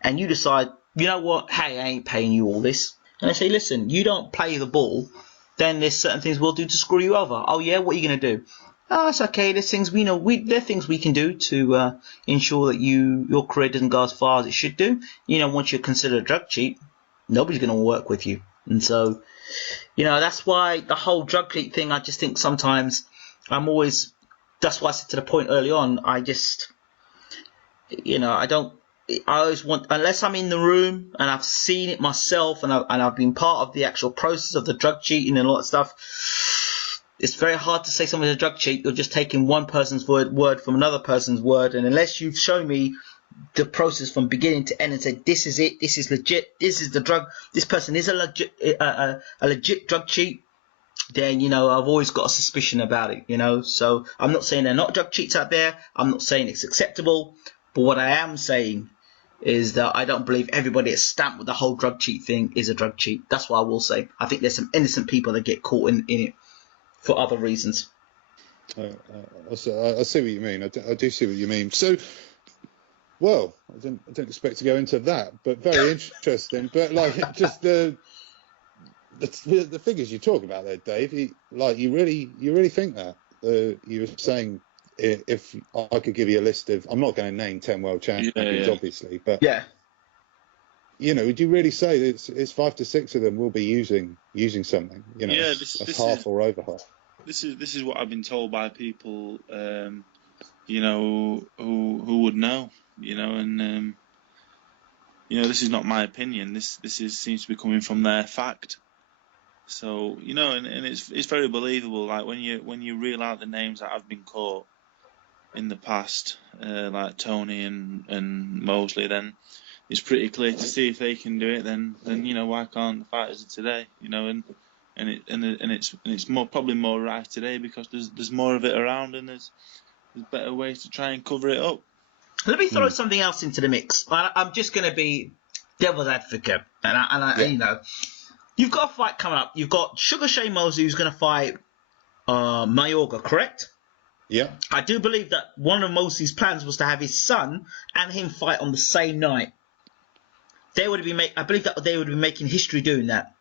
and you decide, you know what? Hey, I ain't paying you all this. And I say, listen, you don't play the ball, then there's certain things we'll do to screw you over. Oh yeah, what are you gonna do? Oh, it's okay. There's things there are things we can do to ensure that your career doesn't go as far as it should do. Once you're considered a drug cheat, nobody's going to work with you. And so, that's why the whole drug cheat thing, I just think sometimes that's why I said to the point early on, I always want, unless I'm in the room and I've seen it myself and I've been part of the actual process of the drug cheating and all that stuff. It's very hard to say someone's a drug cheat. You're just taking one person's word from another person's word, and unless you've shown me the process from beginning to end and said this is it, this is legit, this is the drug, this person is a legit drug cheat, then I've always got a suspicion about it. So I'm not saying there are not drug cheats out there. I'm not saying it's acceptable, but what I am saying is that I don't believe everybody that's stamped with the whole drug cheat thing is a drug cheat. That's what I will say. I think there's some innocent people that get caught in it for other reasons. I see what you mean. I do see what you mean. So, well, I didn't expect to go into that, but very interesting. But just the figures you talk about there, Dave. You really think that? You were saying if I could give you a list of, I'm not going to name 10 world champions, obviously, but yeah. Would you really say that it's 5 to 6 of them will be using something? That's half or over half. This is what I've been told by people, who would know, and this is not my opinion. This seems to be coming from their fact. So and it's very believable. Like when you reel out the names that have been caught in the past, like Tony and Mosley, then it's pretty clear to see if they can do it. Then why can't the fighters of today? It's probably more right today because there's more of it around and there's better ways to try and cover it up. Let me throw something else into the mix. I'm just going to be devil's advocate, and you've got a fight coming up. You've got Sugar Shane Mosley who's going to fight Mayorga, correct? Yeah. I do believe that one of Mosley's plans was to have his son and him fight on the same night. I believe that they would be making history doing that.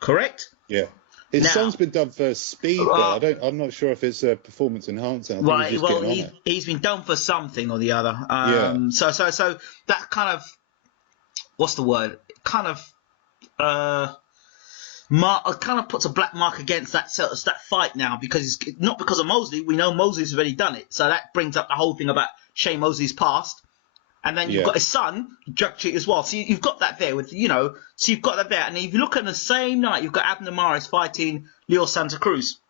Correct? Yeah. His son's been done for speed, though. I'm not sure if it's a performance enhancing. Right. Well, he's been done for something or the other. So that kind of, what's the word? Kind of puts a black mark against that fight now, because it's not because of Mosley. We know Mosley's already done it, so that brings up the whole thing about Shane Mosley's past. And then you've got his son, drug cheat as well. So you've got that there so you've got that there. And if you look at the same night, you've got Abner Mares fighting Leo Santa Cruz.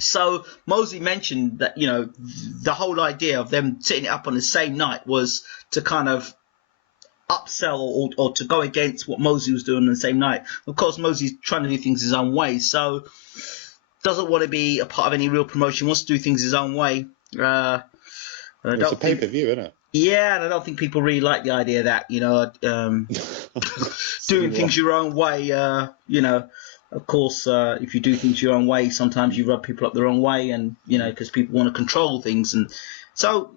So Mosley mentioned that, the whole idea of them sitting it up on the same night was to kind of upsell or to go against what Mosley was doing on the same night. Of course, Mosley's trying to do things his own way. So doesn't want to be a part of any real promotion, wants to do things his own way. It's a pay-per-view, isn't it? Yeah, and I don't think people really like the idea of that, doing things your own way. Of course, if you do things your own way, sometimes you rub people up the wrong way, and because people want to control things, and so.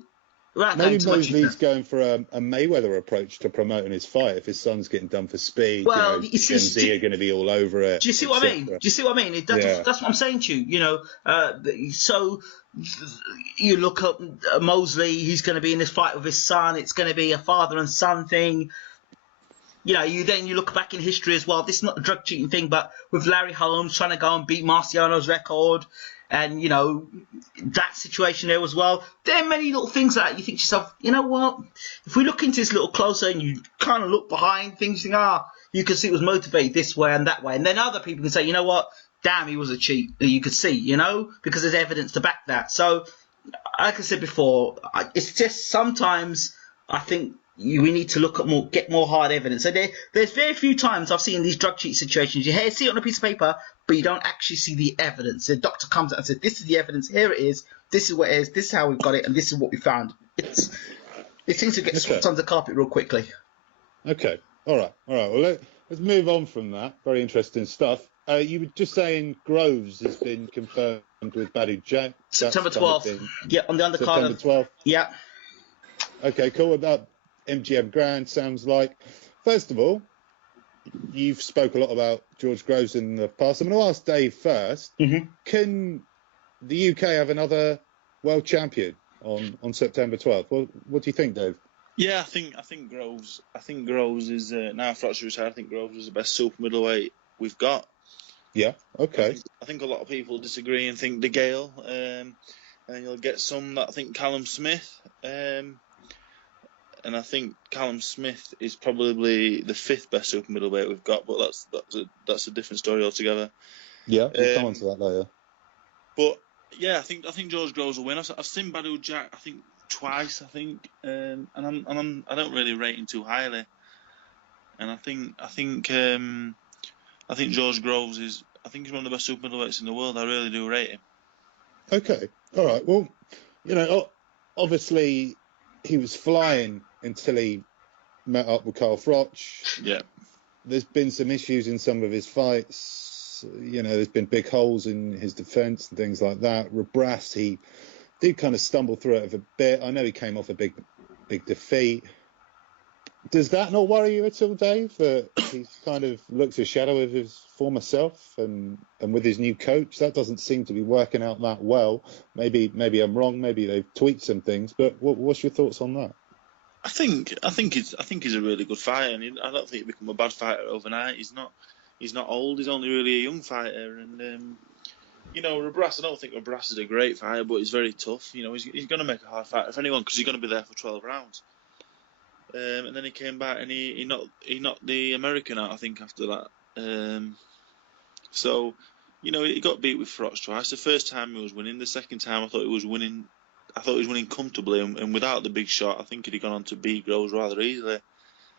Maybe Mosley's going for a Mayweather approach to promoting his fight. If his son's getting done for speed, well, Gen Z are going to be all over it. Do you see what I mean? Do you see what I mean? That's what I'm saying to you. So you look up Mosley. He's going to be in this fight with his son. It's going to be a father and son thing. you know, you look back in history as well. This is not a drug cheating thing, but with Larry Holmes trying to go and beat Marciano's record, and you know that situation there as well. There are many little things that you think to yourself, you know what? If we look into this a little closer and you kind of look behind things, you think, you can see it was motivated this way and that way, and then other people can say, you know what? Damn, he was a cheat. You could see, you know, because there's evidence to back that. So, like I said before, it's just sometimes I think we need to look at get more hard evidence. So there's very few times I've seen these drug cheat situations. You see it on a piece of paper, but you don't actually see the evidence. The doctor comes out and says, "This is the evidence. Here it is. This is what it is. This is how we've got it, and this is what we found." It seems to get swept under the carpet real quickly. Okay. All right. Well, let's move on from that. Very interesting stuff. You were just saying Groves has been confirmed with Badu Jack. September 12th. Yeah, on the undercard. September 12th. Yeah. Okay, cool. About MGM Grand, sounds like. First of all, you've spoke a lot about George Groves in the past. I'm going to ask Dave first. Mm-hmm. Can the UK have another world champion on September 12th? Well, what do you think, Dave? Yeah, I think Groves. I think Groves is now Frotcher retired. I think Groves is the best super middleweight we've got. Yeah. Okay. I think a lot of people disagree and think De Gale, and you'll get some that think Callum Smith. And I think Callum Smith is probably the 5th best super middleweight we've got, but that's a different story altogether. Yeah, we'll come on to that later. But yeah, I think George Groves will win. I've seen Badu Jack, I think twice. I think, and I don't really rate him too highly. And I think George Groves is. I think he's one of the best super middleweights in the world. I really do rate him. Okay, all right. Well, you know, obviously he was flying until he met up with Carl Froch. Yeah. There's been some issues in some of his fights. You know, there's been big holes in his defence and things like that. Rebras, he did kind of stumble through it a bit. I know he came off a big defeat. Does that not worry you at all, Dave? That he's kind of looks a shadow of his former self, and with his new coach, that doesn't seem to be working out that well. Maybe I'm wrong. Maybe they've tweaked some things. But what's your thoughts on that? I think he's a really good fighter, and I don't think he'll become a bad fighter overnight. He's not old. He's only really a young fighter, and you know, Rebras. I don't think Rebras is a great fighter, but he's very tough. You know, he's going to make a hard fighter for anyone because he's going to be there for 12 rounds. And then he came back and he knocked the American out, I think, after that. So, you know, he got beat with Froch twice. The first time he was winning. The second time I thought he was winning comfortably, and without the big shot, I think he'd gone on to beat Groves rather easily.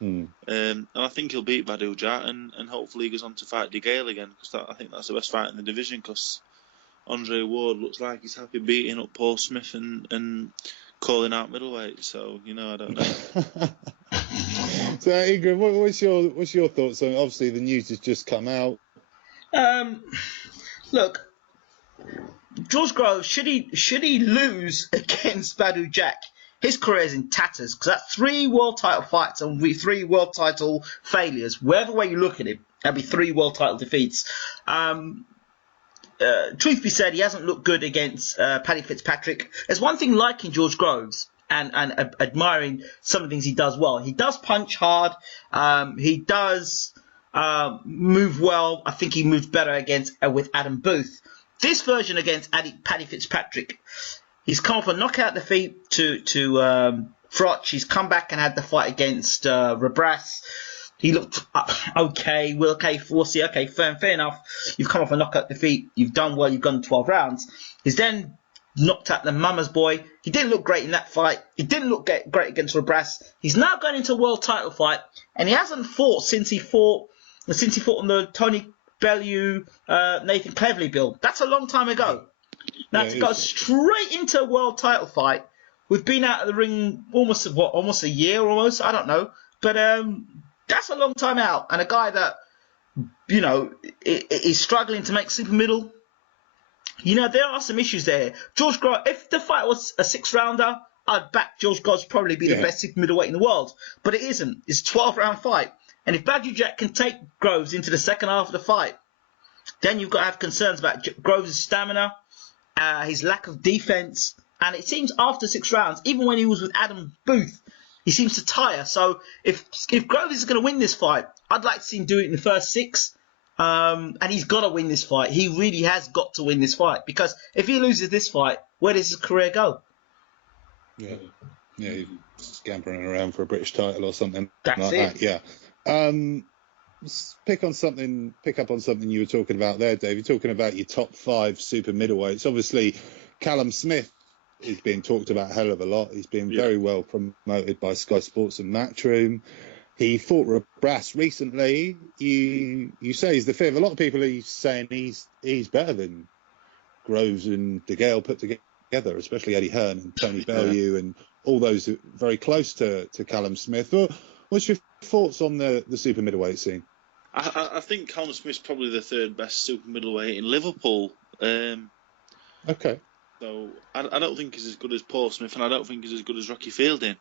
And I think he'll beat Badu Jack, and hopefully he goes on to fight De Gale again, because I think that's the best fight in the division, because Andre Ward looks like he's happy beating up Paul Smith and calling out middleweight. So, you know, I don't know. So, Ingrid, what's your thoughts on? Obviously, the news has just come out. Look, George Groves, should he lose against Badu Jack, his career is in tatters, because that's 3 world title fights and 3 world title failures. Wherever way you look at it, that'd be 3 world title defeats. Truth be said, he hasn't looked good against Paddy Fitzpatrick. There's one thing liking George Groves and admiring some of the things he does well. He does punch hard. He does move well. I think he moved better with Adam Booth. This version against Paddy Fitzpatrick, he's come off a knockout defeat to Froch. He's come back and had the fight against Rebras. He looked okay. We'll see. Okay, fair enough. You've come off a knockout defeat. You've done well. You've gone 12 rounds. He's then knocked out the Mama's boy. He didn't look great in that fight. He didn't look great against Rebras. He's now going into a world title fight, and he hasn't fought since he fought on the Tony Bellew, Nathan Cleverly build. That's a long time ago. Now to go straight into a world title fight, we've been out of the ring almost a year, almost. I don't know, but that's a long time out, and a guy that, you know, is struggling to make super middle. You know, there are some issues there. George Groves, if the fight was a 6-rounder, I'd back George Groves probably be the best super middleweight in the world. But it isn't. It's a 12-round fight. And if Badu Jack can take Groves into the second half of the fight, then you've got to have concerns about Groves' stamina, his lack of defense. And it seems after 6 rounds, even when he was with Adam Booth, he seems to tire. So if Groves is going to win this fight, I'd like to see him do it in the first 6. And he's got to win this fight. He really has got to win this fight, because if he loses this fight, where does his career go? Yeah, he's scampering around for a British title or something. That's like it. that. Yeah. Pick up on something you were talking about there, Dave. You're talking about your top 5 super middleweights. Obviously, Callum Smith is being talked about a hell of a lot. He's been very well promoted by Sky Sports and Matchroom. He fought Rabras recently. You say he's the fifth. A lot of people are saying he's better than Groves and De Gale put together, especially Eddie Hearn and Tony Bellew and all those very close to Callum Smith. Well, what's your thoughts on the super middleweight scene? I think Callum Smith's probably the 3rd best super middleweight in Liverpool. Okay. So I don't think he's as good as Paul Smith, and I don't think he's as good as Rocky Fielding.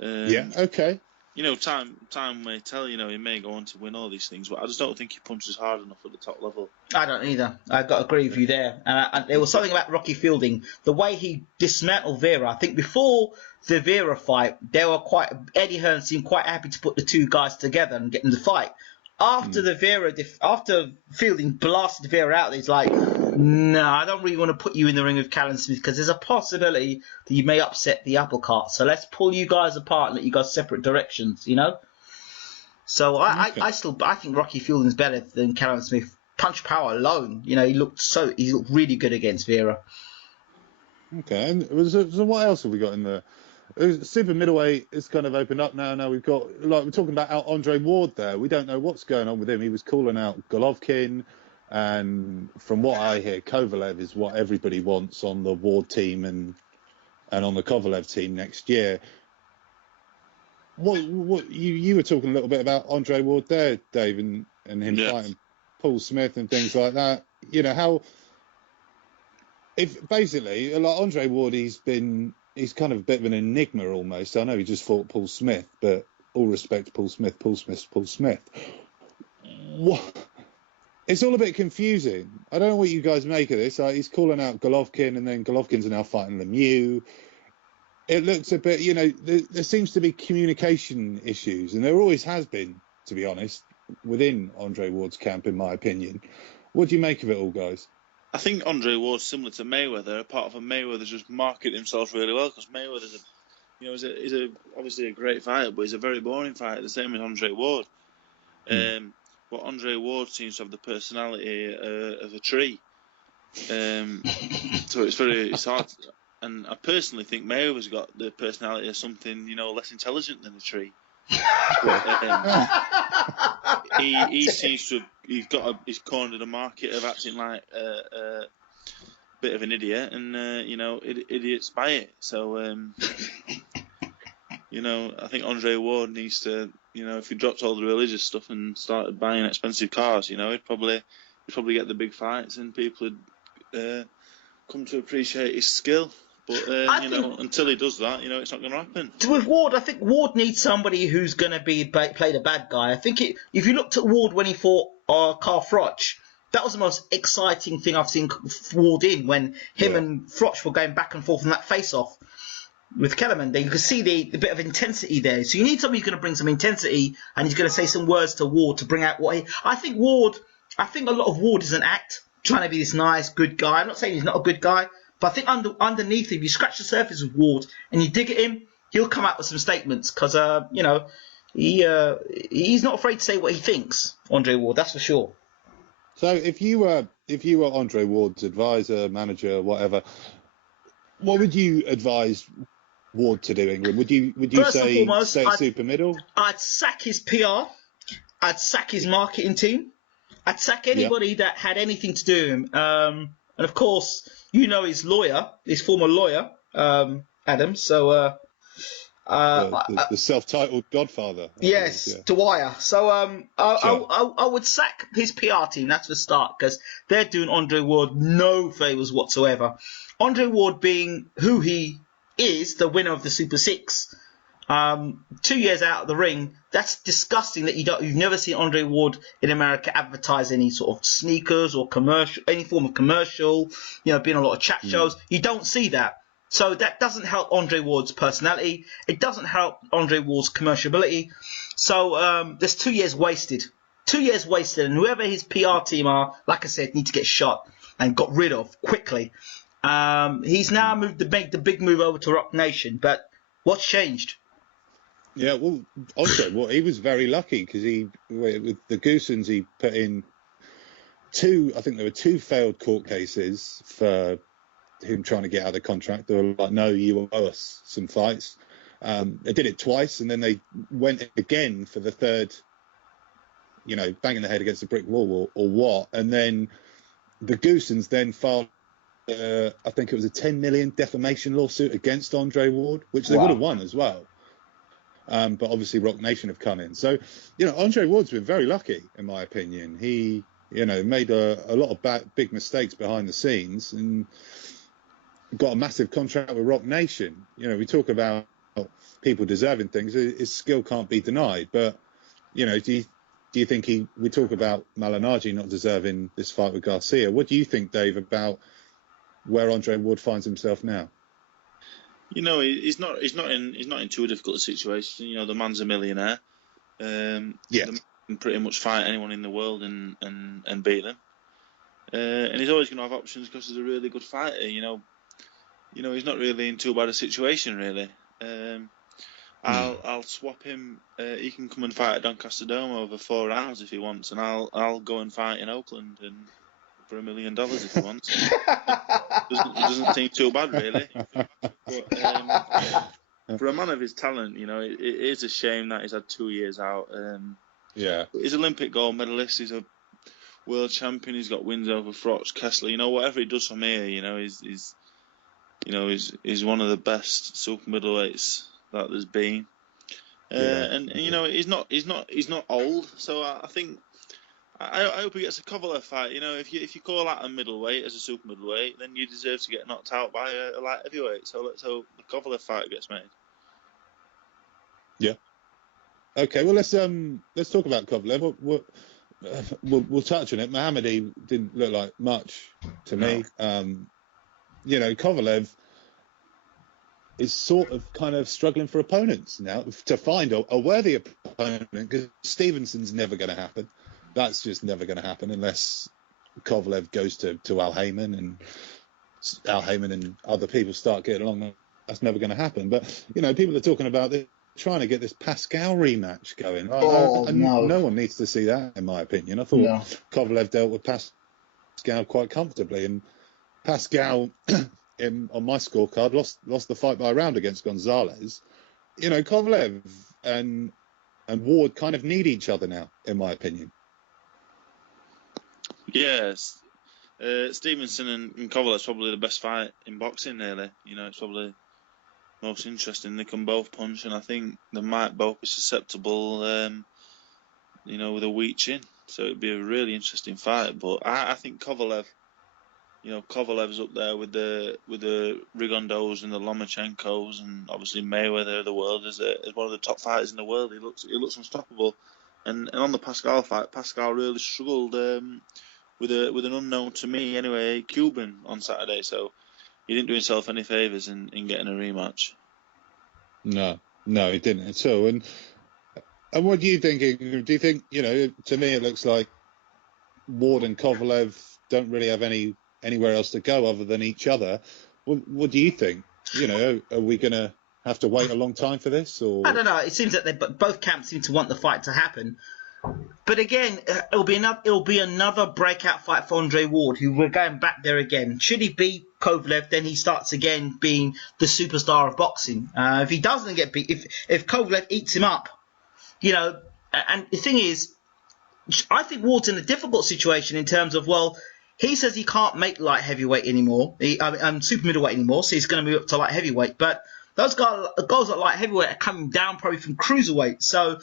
Okay. You know, time may tell. You know, he may go on to win all these things, but I just don't think he punches hard enough at the top level. I don't either. I've got to agree with you there. There was something about Rocky Fielding, the way he dismantled Vera. I think before the Vera fight, Eddie Hearn seemed quite happy to put the 2 guys together and get them to fight. After Fielding blasted Vera out, he's like, no, I don't really want to put you in the ring with Callum Smith, because there's a possibility that you may upset the apple cart. So let's pull you guys apart and let you go separate directions, you know? So I think Rocky Fielding's better than Callum Smith. Punch power alone, you know, he looked really good against Vera. Okay, and so what else have we got in there? Super middleweight is kind of opened up now. Now we've got, like, we're talking about Andre Ward there. We don't know what's going on with him. He was calling out Golovkin, and from what I hear, Kovalev is what everybody wants on the Ward team and on the Kovalev team next year. What you were talking a little bit about Andre Ward there, Dave, and him fighting Paul Smith and things like that. You know, if basically, like Andre Ward, he's kind of a bit of an enigma almost. I know he just fought Paul Smith, but all respect to Paul Smith. What? It's all a bit confusing. I don't know what you guys make of this. He's calling out Golovkin, and then Golovkin's now fighting Lemieux. It looks a bit, you know, there seems to be communication issues, and there always has been, to be honest, within Andre Ward's camp, in my opinion. What do you make of it all, guys? I think Andre Ward's similar to Mayweather, apart from Mayweather's just marketed himself really well, because Mayweather's he's obviously a great fighter, but he's a very boring fighter, the same as Andre Ward. But Andre Ward seems to have the personality of a tree. So it's hard. And I personally think Mayweather's got the personality of something, you know, less intelligent than a tree. He seems to he's cornered a market of acting like a bit of an idiot, and you know, idiots buy it. So you know, I think Andre Ward needs to, you know, if he dropped all the religious stuff and started buying expensive cars, you know, he'd probably get the big fights, and people would come to appreciate his skill. But you know, until he does that, you know, it's not going to happen. With Ward, I think Ward needs somebody who's going to play the bad guy. I think if you looked at Ward when he fought Carl Froch, that was the most exciting thing I've seen Ward in, when him and Froch were going back and forth in that face-off with Kellerman. You could see the bit of intensity there. So you need somebody who's going to bring some intensity, and he's going to say some words to Ward to bring out what I think a lot of Ward is an act, trying to be this nice, good guy. I'm not saying he's not a good guy, but I think underneath, if you scratch the surface with Ward and you dig at him, he'll come out with some statements, because you know, he's not afraid to say what he thinks. Andre Ward, that's for sure. So if you were Andre Ward's advisor, manager, whatever, what would you advise Ward to do, England? Would you First say and foremost, stay super middle? I'd sack his PR. I'd sack his marketing team. I'd sack anybody that had anything to do with him. And of course, you know his former lawyer, Adam. So the self-titled Godfather. Yes, Dwyer. So I would sack his PR team. That's for start, because they're doing Andre Ward no favors whatsoever. Andre Ward being who he is, the winner of the Super 6, 2 years out of the ring. That's disgusting that you've never seen Andre Ward in America advertise any sort of sneakers or commercial, any form of commercial, you know, being on a lot of chat shows. You don't see that. So that doesn't help Andre Ward's personality. It doesn't help Andre Ward's commercial ability. So there's 2 years wasted. 2 years wasted. And whoever his PR team are, like I said, need to get shot and got rid of quickly. He's now moved to make the big move over to Rock Nation. But what's changed? Yeah, well, Andre, he was very lucky because with the Goosens, he put in I think there were 2 failed court cases for him trying to get out of the contract. They were like, no, you owe us some fights. They did it twice, and then they went again for the third, banging the head against a brick wall or what. And then the Goosens then filed, I think it was a 10 million defamation lawsuit against Andre Ward, which they would have won as well. But obviously Rock Nation have come in. So, Andre Ward's been very lucky, in my opinion. He, made a lot of big mistakes behind the scenes and got a massive contract with Rock Nation. We talk about people deserving things. His skill can't be denied. But, do you think we talk about Malinaggi not deserving this fight with Garcia. What do you think, Dave, about where Andre Ward finds himself now? He's not in too difficult a situation. The man's a millionaire. He can pretty much fight anyone in the world and beat them. And he's always going to have options because he's a really good fighter. He's not really in too bad a situation, really. I'll swap him. He can come and fight at Doncaster Dome over 4 rounds if he wants, and I'll go and fight in Oakland and for $1 million if he wants. It doesn't seem too bad, really. But for a man of his talent, it is a shame that he's had 2 years out. He's Olympic gold medalist. He's a world champion. He's got wins over Froch, Kessler. Whatever he does from here, he's one of the best super middleweights that there's been. He's not old, so I think. I hope he gets a Kovalev fight. If you call that a middleweight as a super middleweight, then you deserve to get knocked out by a light heavyweight. So let's hope the Kovalev fight gets made. Yeah. Okay. Well, let's talk about Kovalev. We'll touch on it. Mohammadi didn't look like much to me. Kovalev is sort of kind of struggling for opponents now to find a worthy opponent, because Stevenson's never going to happen. That's just never going to happen unless Kovalev goes to Al Heyman and other people start getting along. That's never going to happen. But, people are talking about this, trying to get this Pascal rematch going. No one needs to see that, in my opinion. I thought Kovalev dealt with Pascal quite comfortably. And Pascal, on my scorecard, lost the fight by a round against Gonzalez. Kovalev and Ward kind of need each other now, in my opinion. Yes, Stevenson and Kovalev's probably the best fight in boxing, really. It's probably most interesting. They can both punch, and I think they might both be susceptible, with a weak chin. So it'd be a really interesting fight. But I think Kovalev, Kovalev's up there with the Rigondeaux and the Lomachenkos, and obviously Mayweather of the world as one of the top fighters in the world. He looks unstoppable. And on the Pascal fight, Pascal really struggled with an unknown to me anyway, Cuban on Saturday. So he didn't do himself any favours in getting a rematch. No, he didn't at all. And what do you think? Do you think, to me it looks like Ward and Kovalev don't really have anywhere else to go other than each other. What do you think? Are we going to have to wait a long time for this? Or I don't know. It seems that both camps seem to want the fight to happen. But again, it'll be another breakout fight for Andre Ward, who we're going back there again. Should he beat Kovalev, then he starts again being the superstar of boxing. If he doesn't get beat, if Kovalev eats him up, and the thing is, I think Ward's in a difficult situation in terms of, he says he can't make light heavyweight anymore, super middleweight anymore, so he's going to move up to light heavyweight. But those guys at light heavyweight are coming down probably from cruiserweight. So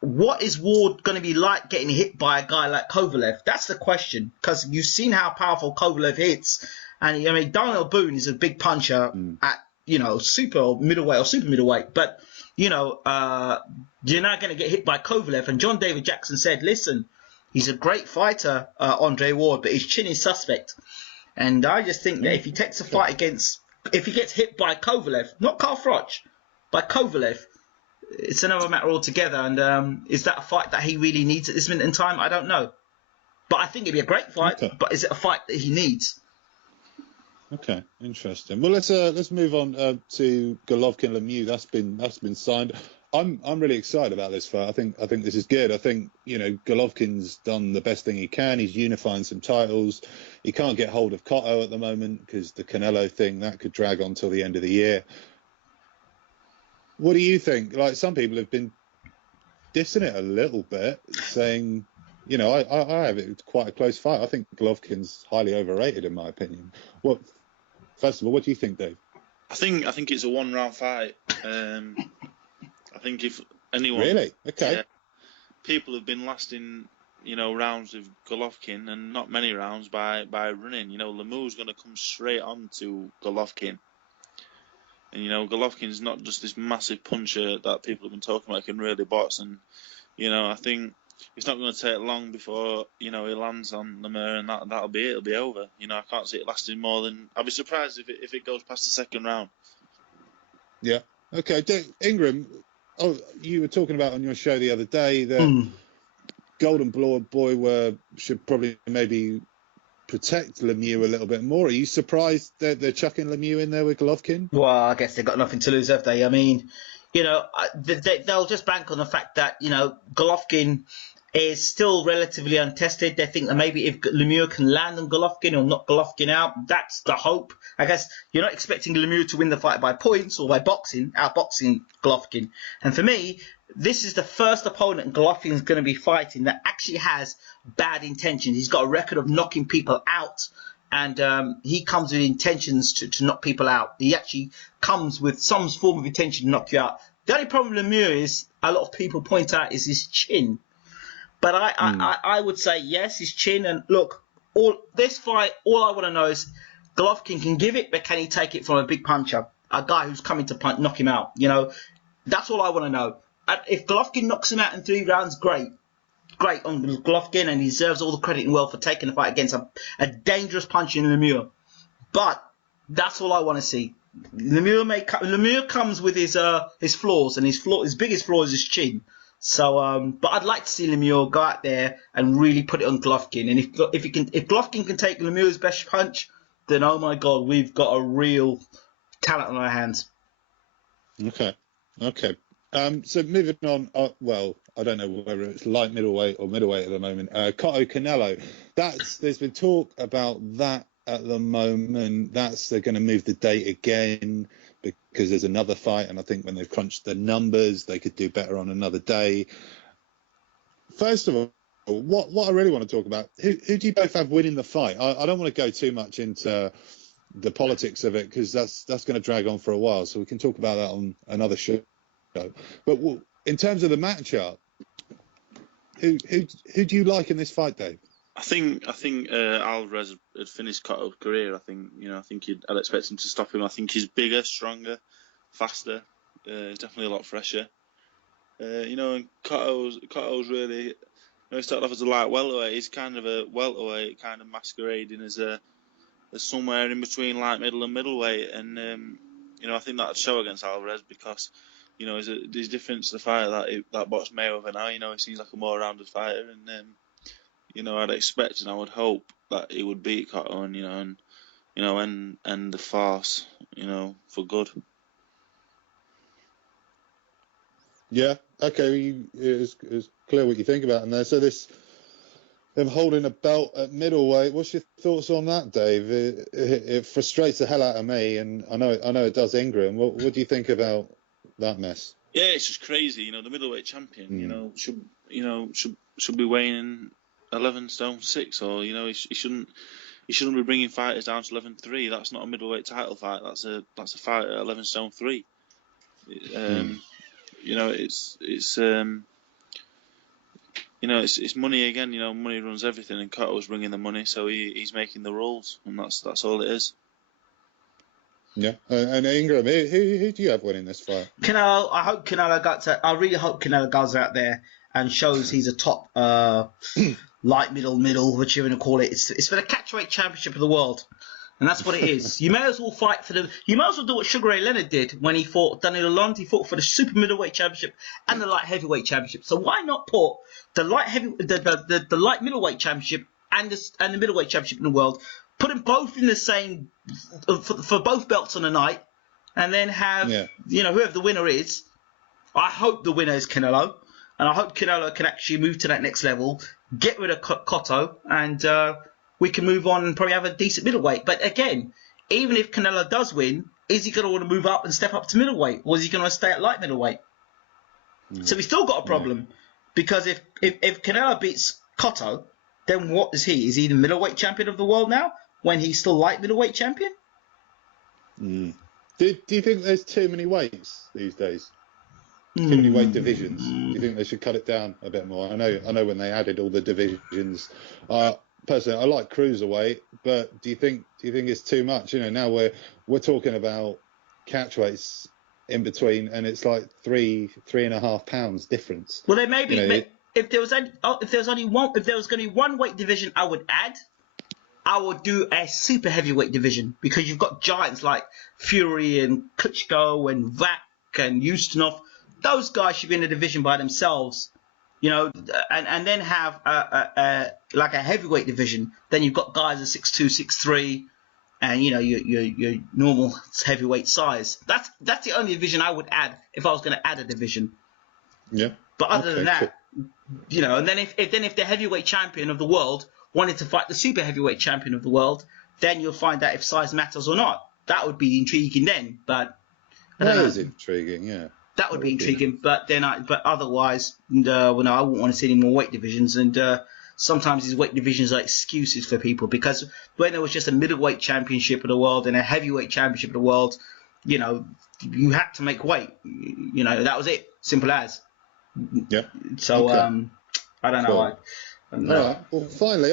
what is Ward going to be like getting hit by a guy like Kovalev? That's the question, because you've seen how powerful Kovalev hits. And, Daniel Boone is a big puncher at, super middleweight or super middleweight. But, you're not going to get hit by Kovalev. And John David Jackson said, listen, he's a great fighter, Andre Ward, but his chin is suspect. And I just think that if he takes a fight against if he gets hit by Kovalev, not Karl Froch, by Kovalev, it's another matter altogether. And is that a fight that he really needs at this minute in time? I don't know. But I think it'd be a great fight. Okay. But is it a fight that he needs? Okay, interesting. Well, let's move on to Golovkin Lemieux. That's been signed. I'm really excited about this fight. I think this is good. I think, you know, Golovkin's done the best thing he can. He's unifying some titles. He can't get hold of Cotto at the moment because the Canelo thing that could drag on till the end of the year. What do you think? Like, some people have been dissing it a little bit, saying, you know, I have it quite a close fight. I think Golovkin's highly overrated in my opinion. First of all, what do you think, Dave? I think it's a 1-round fight. I think if anyone... Really? Okay. Yeah, people have been lasting, you know, rounds with Golovkin, and not many rounds by running. You know, Lemieux's going to come straight on to Golovkin. And, you know, Golovkin's not just this massive puncher that people have been talking about can really box. And, you know, I think it's not going to take long before, you know, he lands on Lemieux, and that'll be it. It'll be over. You know, I can't see it lasting more than... I'd be surprised if it goes past the second round. Yeah. Okay. Ingram, you were talking about on your show the other day that Golden Boy should probably maybe protect Lemieux a little bit more. Are you surprised that they're chucking Lemieux in there with Golovkin? Well, I guess they've got nothing to lose, have they? I mean, you know, they'll just bank on the fact that, you know, Golovkin is still relatively untested. They think that maybe if Lemieux can land on Golovkin or knock Golovkin out, that's the hope. I guess you're not expecting Lemieux to win the fight by points or by outboxing Golovkin. And for me, this is the first opponent Golovkin is going to be fighting that actually has bad intentions. He's got a record of knocking people out, and he comes with intentions to knock people out. He actually comes with some form of intention to knock you out. The only problem with Lemieux is, a lot of people point out, is his chin. But I would say, yes, his chin. And look, this fight, all I want to know is Golovkin can give it, but can he take it from a big puncher? A guy who's coming to knock him out. You know, that's all I want to know. If Golovkin knocks him out in 3 rounds, great on Golovkin, and he deserves all the credit in the world for taking the fight against a dangerous puncher in Lemieux. But that's all I want to see. Lemieux comes with his flaws, and his biggest flaw is his chin. So, but I'd like to see Lemieux go out there and really put it on Golovkin. And if Golovkin can take Lemieux's best punch, then oh my God, we've got a real talent on our hands. Okay. So moving on, well, I don't know whether it's light middleweight or middleweight at the moment. Cotto Canelo, there's been talk about that at the moment. They're going to move the date again because there's another fight, and I think when they've crunched the numbers, they could do better on another day. First of all, what I really want to talk about, who do you both have winning the fight? I don't want to go too much into the politics of it because that's going to drag on for a while, so we can talk about that on another show. But in terms of the matchup, who do you like in this fight, Dave? I think Alvarez had finished Cotto's career. I think I'd expect him to stop him. I think he's bigger, stronger, faster. He's definitely a lot fresher. And Cotto's really. He started off as a light welterweight. He's kind of a welterweight, kind of masquerading as somewhere in between light middle and middleweight. And I think that'd show against Alvarez because. There's difference to the fighter that boxed Mayweather now. He seems like a more rounded fighter, and I'd expect and I would hope that he would beat Cotto and end the farce, for good. Yeah. Okay. It's clear what you think about him there. So them holding a belt at middleweight. What's your thoughts on that, Dave? It frustrates the hell out of me, and I know it does Ingram. What do you think about that mess? Yeah, it's just crazy. The middleweight champion, should be weighing 11 stone 6, or he shouldn't be bringing fighters down to 11.3. That's not a middleweight title fight. That's a fight at 11 stone 3. It's money again. Money runs everything, and Cotto's bringing the money, so he's making the rules, and that's all it is. Yeah, and Ingram, who do you have winning this fight? Canelo. I really hope Canelo goes out there and shows he's a top light middle, whichever you want to call it. It's for the catchweight championship of the world, And that's what it is. You may as well fight for the. You may as well do what Sugar Ray Leonard did when he fought Danny Lalonde. He fought for the super middleweight championship and the light heavyweight championship. So why not put the the light middleweight championship and the middleweight championship in the world, put them both in the same for both belts on the night, and then have whoever the winner is. I hope the winner is Canelo, and I hope Canelo can actually move to that next level, get rid of Cotto, and we can move on and probably have a decent middleweight. But again, even if Canelo does win, is he going to want to move up and step up to middleweight, or is he going to stay at light middleweight? So we've still got a problem, because if Canelo beats Cotto, then what is he? Is he the middleweight champion of the world now, when he's still light middleweight champion? Do you think there's too many weights these days? Too many weight divisions? Do you think they should cut it down a bit more? I know when they added all the divisions. Personally, I like cruiserweight, but do you think it's too much? Now we're talking about catchweights in between, and it's like 3.5 pounds difference. Well, there may be. If there was going to be one weight division, I would do a super heavyweight division, because you've got giants like Fury and Klitschko and Vac and Ustinov. Those guys should be in a division by themselves. And then have like a heavyweight division. Then you've got guys at 6'2", 6'3", and your normal heavyweight size. That's the only division I would add if I was going to add a division. Yeah. But other than that, and then if the heavyweight champion of the world wanted to fight the super heavyweight champion of the world, then you'll find out if size matters or not. That would be intriguing then. But that is intriguing, yeah. That would be intriguing, but otherwise, I wouldn't want to see any more weight divisions. And sometimes these weight divisions are excuses for people, because when there was just a middleweight championship of the world and a heavyweight championship of the world, you had to make weight. That was it. Simple as. Yeah. So okay. I don't know. All right. Well, finally,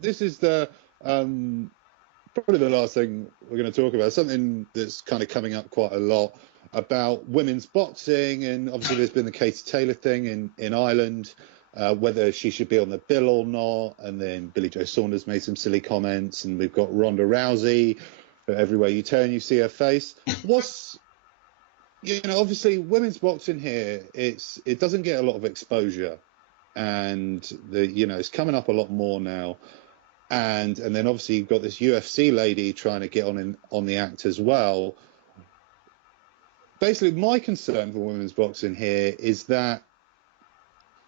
this is the probably the last thing we're going to talk about. Something that's kind of coming up quite a lot about women's boxing, and obviously there's been the Katie Taylor thing in Ireland, whether she should be on the bill or not, and then Billy Joe Saunders made some silly comments, and we've got Ronda Rousey, everywhere you turn you see her face. Obviously women's boxing here, it doesn't get a lot of exposure, and it's coming up a lot more now, and then obviously you've got this UFC lady trying to get on the act as well. Basically, my concern for women's boxing here is that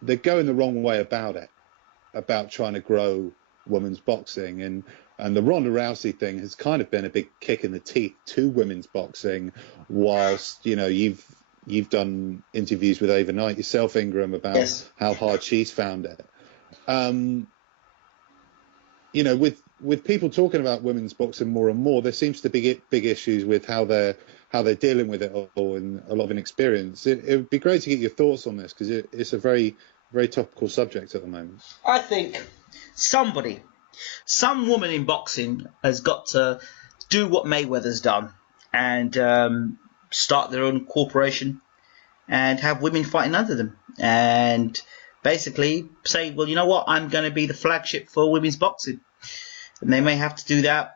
they're going the wrong way about trying to grow women's boxing, and the Ronda Rousey thing has kind of been a big kick in the teeth to women's boxing, whilst you've done interviews with Ava Knight yourself, Ingram, about how hard she's found it. With people talking about women's boxing more and more, there seems to be big issues with how they're dealing with it all, and a lot of inexperience. It would be great to get your thoughts on this, because it's a very, very topical subject at the moment. I think some woman in boxing has got to do what Mayweather's done, and start their own corporation and have women fighting under them, and basically say, well, you know what, I'm going to be the flagship for women's boxing. And they may have to do that,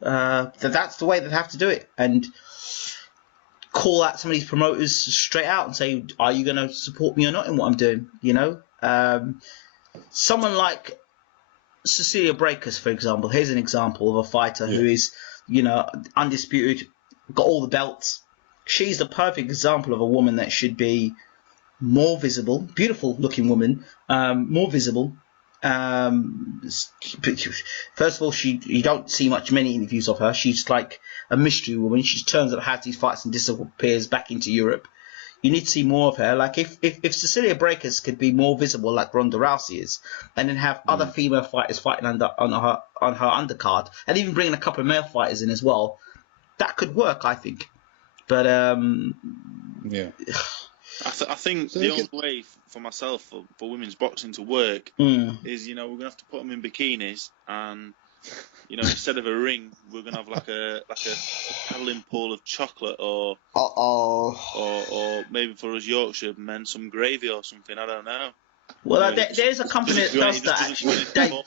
that's the way they have to do it, and call out some of these promoters straight out and say, are you going to support me or not in what I'm doing? Someone like Cecilia Breakers, for example. Here's an example of a fighter who is, undisputed, got all the belts. She's the perfect example of a woman that should be more visible, beautiful looking woman, more visible. First of all, you don't see many interviews of her. She's like a mystery woman. She turns up, has these fights, and disappears back into Europe. You need to see more of her. Like if Cecilia Breakers could be more visible, like Ronda Rousey is, and then have other female fighters fighting on her undercard, and even bringing a couple of male fighters in as well, that could work, I think. But yeah. I think the only way for myself for women's boxing to work is, we're going to have to put them in bikinis, and instead of a ring, we're going to have like a paddling pool of chocolate, or maybe for us Yorkshire men, some gravy or something. I don't know. Well, there's a company that does that. Actually,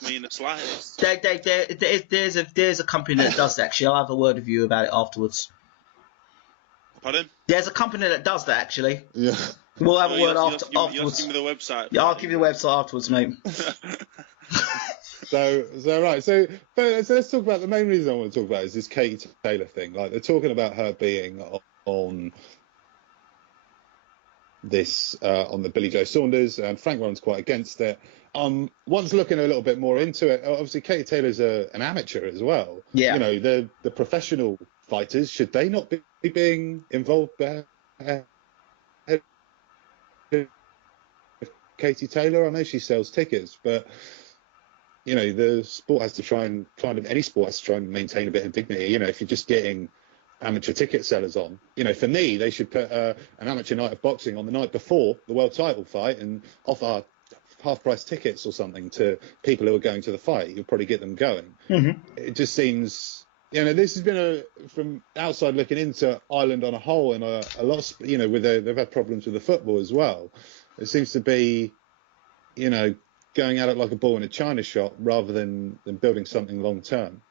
me in the slightest. There's a company that does that. Actually, I'll have a word with you about it afterwards. Pardon? There's a company that does that. Actually. Yeah. We'll have a word afterwards. You'll give me the website. Yeah, I'll give you the website afterwards, mate. So right. So let's talk about the main reason I want to talk about is this Katie Taylor thing. Like they're talking about her being on this on the Billy Joe Saunders, and Frank Warren's quite against it. Once looking a little bit more into it, obviously Katie Taylor's an amateur as well. Yeah. You know, the professional fighters, should they not be being involved there? Katie Taylor, I know she sells tickets, but you know, the sport has to try and any sport has to try and maintain a bit of dignity. You know, if you're just getting amateur ticket sellers on, you know, for me, they should put an amateur night of boxing on the night before the world title fight and offer half-price tickets or something to people who are going to the fight. You'll probably get them going. Mm-hmm. It just seems, you know, this has been from outside looking into Ireland on a whole, and a lot of, you know, they've had problems with the football as well. It seems to be, you know, going at it like a ball in a china shop rather than building something long term.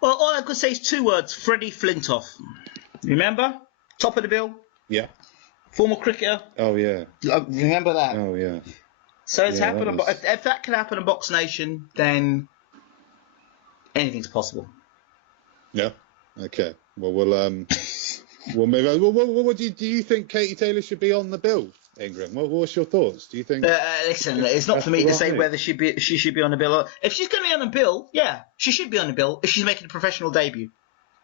Well, all I could say is 2 words: Freddie Flintoff. Remember? Top of the bill. Yeah. Former cricketer. Oh yeah. Remember that? Oh yeah. So it's happened. If that can happen in Box Nation, then anything's possible. Yeah. Okay. Well, we'll move on. What do you think Katie Taylor should be on the bill, Ingram? What's your thoughts? Do you think? Listen, it's not for me to say whether she should be on the bill. Or, if she's going to be on the bill, yeah, she should be on the bill. If she's making a professional debut,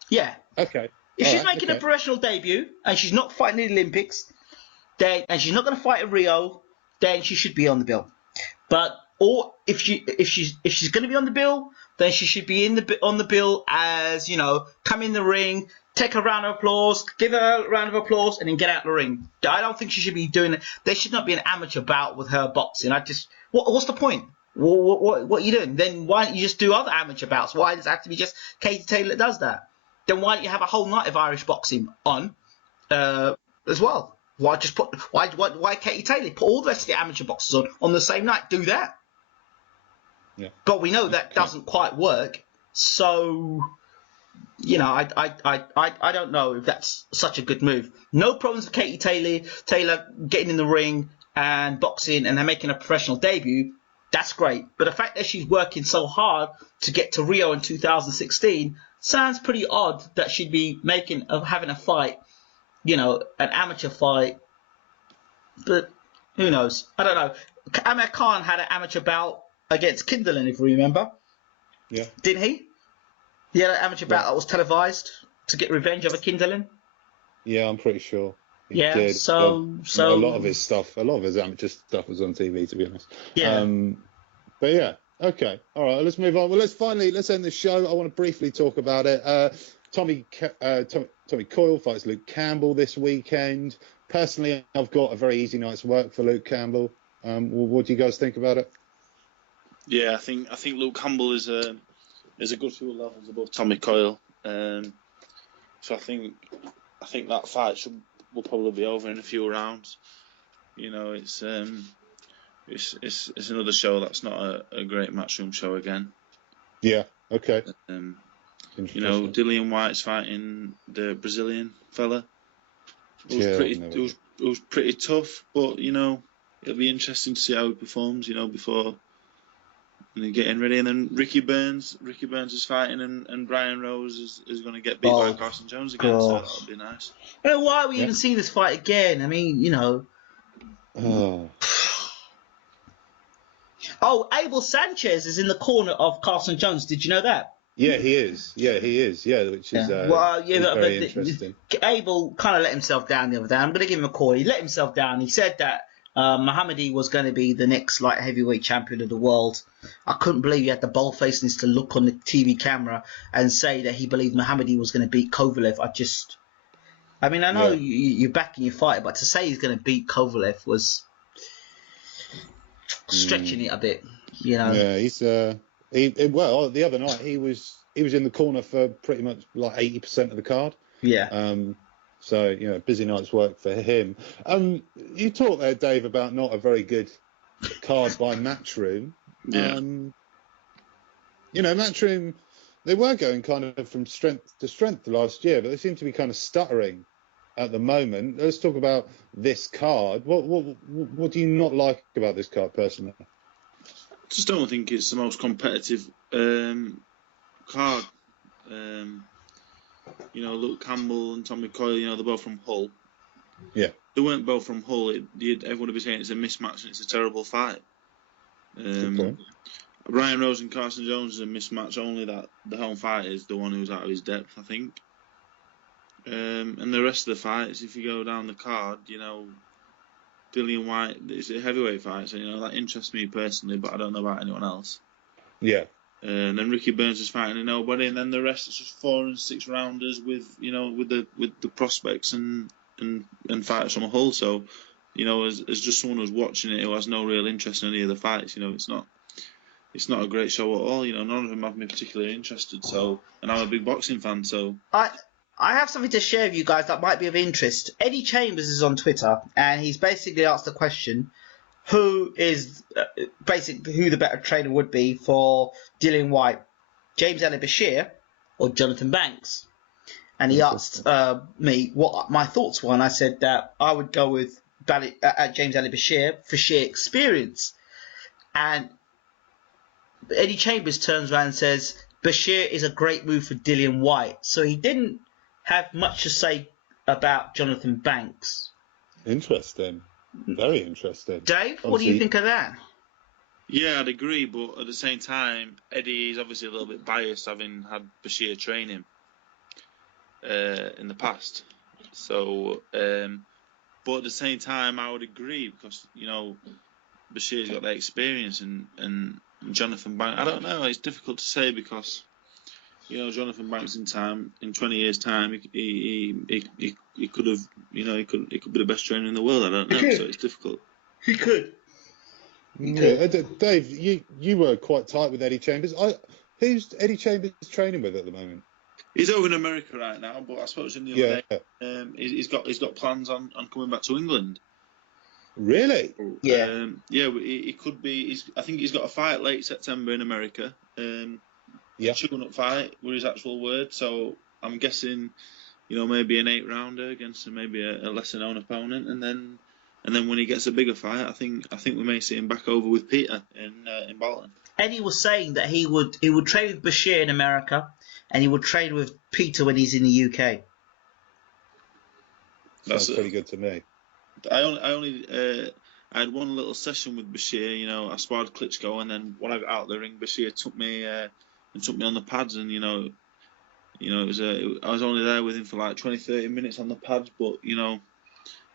yeah. Okay. If she's making a professional debut and she's not fighting in the Olympics, then and she's not going to fight at Rio, then she should be on the bill. But or if she's going to be on the bill, then she should be on the bill as, you know, come in the ring, take a round of applause, give her a round of applause, and then get out the ring. I don't think she should be doing it. There should not be an amateur bout with her boxing. What's the point? What are you doing? Then why don't you just do other amateur bouts? Why does it have to be just Katie Taylor that does that? Then why don't you have a whole night of Irish boxing on as well? Why Katie Taylor? Put all the rest of the amateur boxers on the same night. Do that. Yeah. But we know that doesn't quite work. So, you know, I don't know if that's such a good move. No problems with Katie Taylor getting in the ring and boxing and then making a professional debut. That's great. But the fact that she's working so hard to get to Rio in 2016 sounds pretty odd that she'd be having a fight, you know, an amateur fight. But who knows? I don't know. Amir Khan had an amateur bout against Kinderlin, if you remember. Yeah. Didn't he? He had an amateur bout that was televised to get revenge over Kinderlin. Yeah, I'm pretty sure. He Yeah. did. So a lot of his amateur stuff was on TV, to be honest. Yeah. But yeah. Okay. All right. Let's move on. Well, let's end the show. I want to briefly talk about it. Tommy Coyle fights Luke Campbell this weekend. Personally, I've got a very easy night's work for Luke Campbell. What do you guys think about it? Yeah, I think Luke Campbell is a good few levels above Tommy Coyle. So I think that fight will probably be over in a few rounds. You know, it's another show that's not a great matchroom show again. Yeah. Okay. You know, Dillian White's fighting the Brazilian fella. It was pretty tough, but you know, it'll be interesting to see how he performs. You know, before getting ready, and then Ricky Burns is fighting, and Brian Rose is going to get beat by Carson Jones again. So that'll be nice. I don't know why we even see this fight again. I mean, you know. Oh, Abel Sanchez is in the corner of Carson Jones. Did you know that? Yeah, he is. Yeah, which is very interesting. Abel kind of let himself down the other day. I'm going to give him a call. He let himself down. He said that Muhammadi was going to be the next light heavyweight champion of the world. I couldn't believe he had the bold-facedness to look on the TV camera and say that he believed Muhammadi was going to beat Kovalev. I mean, I know you're backing your fighter, but to say he's going to beat Kovalev was stretching it a bit, you know. Yeah, he's well, the other night he was in the corner for pretty much like 80% of the card. Yeah. So, busy night's work for him. You talked there, Dave, about not a very good card by Matchroom. Yeah. Matchroom, they were going kind of from strength to strength last year, but they seem to be kind of stuttering at the moment. Let's talk about this card. What do you not like about this card personally? Just don't think it's the most competitive card. Luke Campbell and Tommy Coyle, they're both from Hull. Yeah. They weren't both from Hull. Everyone would be saying it's a mismatch and it's a terrible fight. Good point. Ryan Rose and Carson Jones is a mismatch, only that the home fight is the one who's out of his depth, I think. And the rest of the fights, if you go down the card, Dillian Whyte, it's a heavyweight fight, so that interests me personally, but I don't know about anyone else. Yeah. And then Ricky Burns is fighting a nobody, and then the rest is just 4 and 6 rounders with the prospects and fighters from Hull. So, as just someone who's watching it who has no real interest in any of the fights, it's not a great show at all. None of them have me particularly interested. So, and I'm a big boxing fan, so. I have something to share with you guys that might be of interest. Eddie Chambers is on Twitter, and he's basically asked the question, who the better trainer would be for Dillian Whyte, James Ali Bashir or Jonathan Banks? And he asked me what my thoughts were, and I said that I would go with James Ali Bashir for sheer experience. And Eddie Chambers turns around and says Bashir is a great move for Dillian Whyte. So he didn't have much to say about Jonathan Banks. Interesting. Very interesting. Dave, what do you think of that? Yeah, I'd agree, but at the same time, Eddie is obviously a little bit biased, having had Bashir train him in the past. So, but at the same time, I would agree because Bashir's got that experience, and Jonathan Banks. I don't know. It's difficult to say because Jonathan Banks in 20 years' time, he could have, he could be the best trainer in the world. I don't know, so it's difficult. He could. Yeah, Dave, you were quite tight with Eddie Chambers. Who's Eddie Chambers training with at the moment? He's over in America right now, but I spoke to him the other day. He's got plans on coming back to England. Really? Yeah. He could be. I think he's got a fight late September in America. Tune-up fight were his actual words. So I'm guessing, maybe an 8-rounder against maybe a lesser-known opponent, and then when he gets a bigger fight, I think we may see him back over with Peter in Bolton. Eddie was saying that he would train with Bashir in America, and he would train with Peter when he's in the UK. Sounds pretty good to me. I had one little session with Bashir. I sparred Klitschko, and then when I got out the ring, Bashir took me on the pads, and it was I was only there with him for like 20-30 minutes on the pads, but you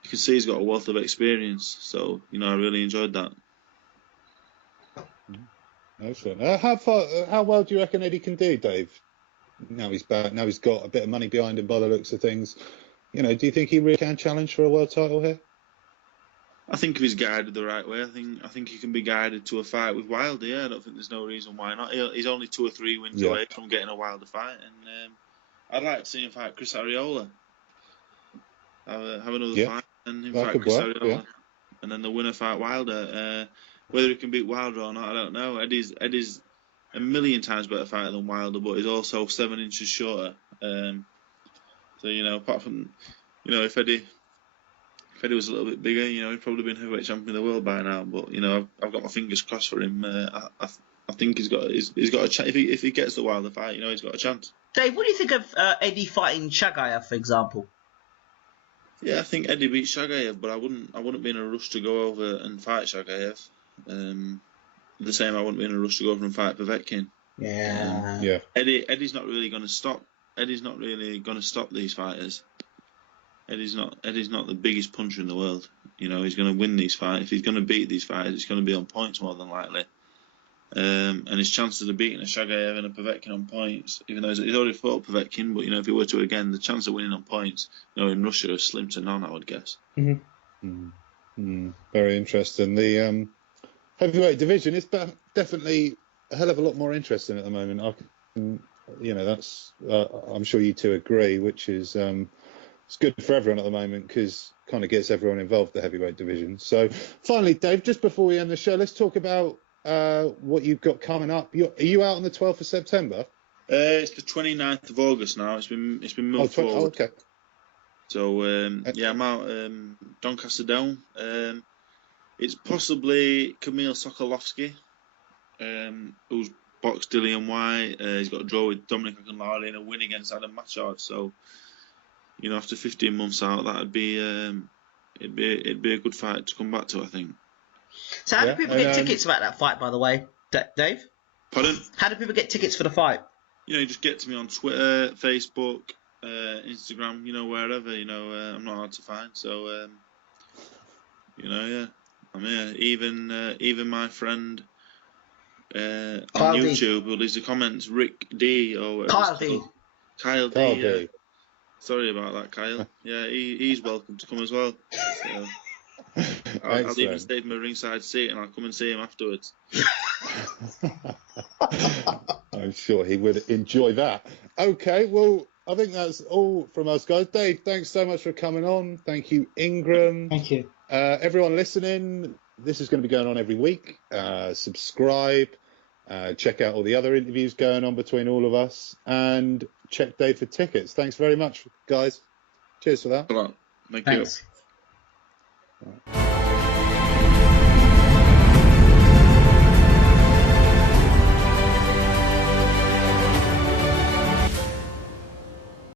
can see he's got a wealth of experience. So I really enjoyed that. Excellent. How well do you reckon Eddie can do, Dave? Now he's back. Now he's got a bit of money behind him by the looks of things. Do you think he really can challenge for a world title here? I think if he's guided the right way, I think he can be guided to a fight with Wilder. Yeah, I don't think there's no reason why not. He's only 2 or 3 wins away from getting a Wilder fight, and I'd like to see him fight Chris Arreola. Have another fight and him fight Chris Arreola, and then the winner fight Wilder. Whether he can beat Wilder or not, I don't know. Eddie's a million times better fighter than Wilder, but he's also 7 inches shorter. So apart from if Eddie was a little bit bigger, he'd probably been heavyweight champion of the world by now. But I've got my fingers crossed for him. I think he's got a chance. If he gets the Wilder fight, he's got a chance. Dave, what do you think of Eddie fighting Shagayev, for example? Yeah, I think Eddie beats Shagayev, but I wouldn't be in a rush to go over and fight Shagayev. The same, I wouldn't be in a rush to go over and fight Povetkin. Yeah. Eddie's not really going to stop. Eddie's not really going to stop these fighters. Eddie's not the biggest puncher in the world. He's going to win these fights. If he's going to beat these fighters, it's going to be on points more than likely. And his chances of beating a Shagayev and a Povetkin on points, even though he's already fought Povetkin, but if he were to again, the chance of winning on points, in Russia is slim to none, I would guess. Very interesting. The heavyweight division is definitely a hell of a lot more interesting at the moment. That's I'm sure you two agree, which is it's good for everyone at the moment because kind of gets everyone involved, the heavyweight division. So finally, Dave, just before we end the show, let's talk about what you've got coming up. Are you out on the 12th of September? It's the 29th of August now. It's been moved forward. Oh, okay. So yeah, I'm out Doncaster Down. It's possibly Kamil Sokolovsky, who's boxed Dillian White. He's got a draw with Dominic Ogunlari and a win against Adam Machard. So, you know, after 15 months out, that'd be it'd be a good fight to come back to, I think. So how do people get tickets about that fight, by the way, Dave? Pardon? How do people get tickets for the fight? You know, you just get to me on Twitter, Facebook, Instagram, you know, wherever. You know, I'm not hard to find. So, you know, yeah, I'm here. Even my friend on YouTube who leaves the comments, Rick D or Kyle D. Kyle D. Sorry about that, Kyle. Yeah, he's welcome to come as well. So, I'll even stay in my ringside seat and I'll come and see him afterwards. I'm sure he would enjoy that. Okay, well, I think that's all from us, guys. Dave, thanks so much for coming on. Thank you, Ingram. Thank you. Everyone listening, this is going to be going on every week. Subscribe, check out all the other interviews going on between all of us, and check Dave for tickets. Thanks very much, guys. Cheers for that. Thank you. Thanks. Right.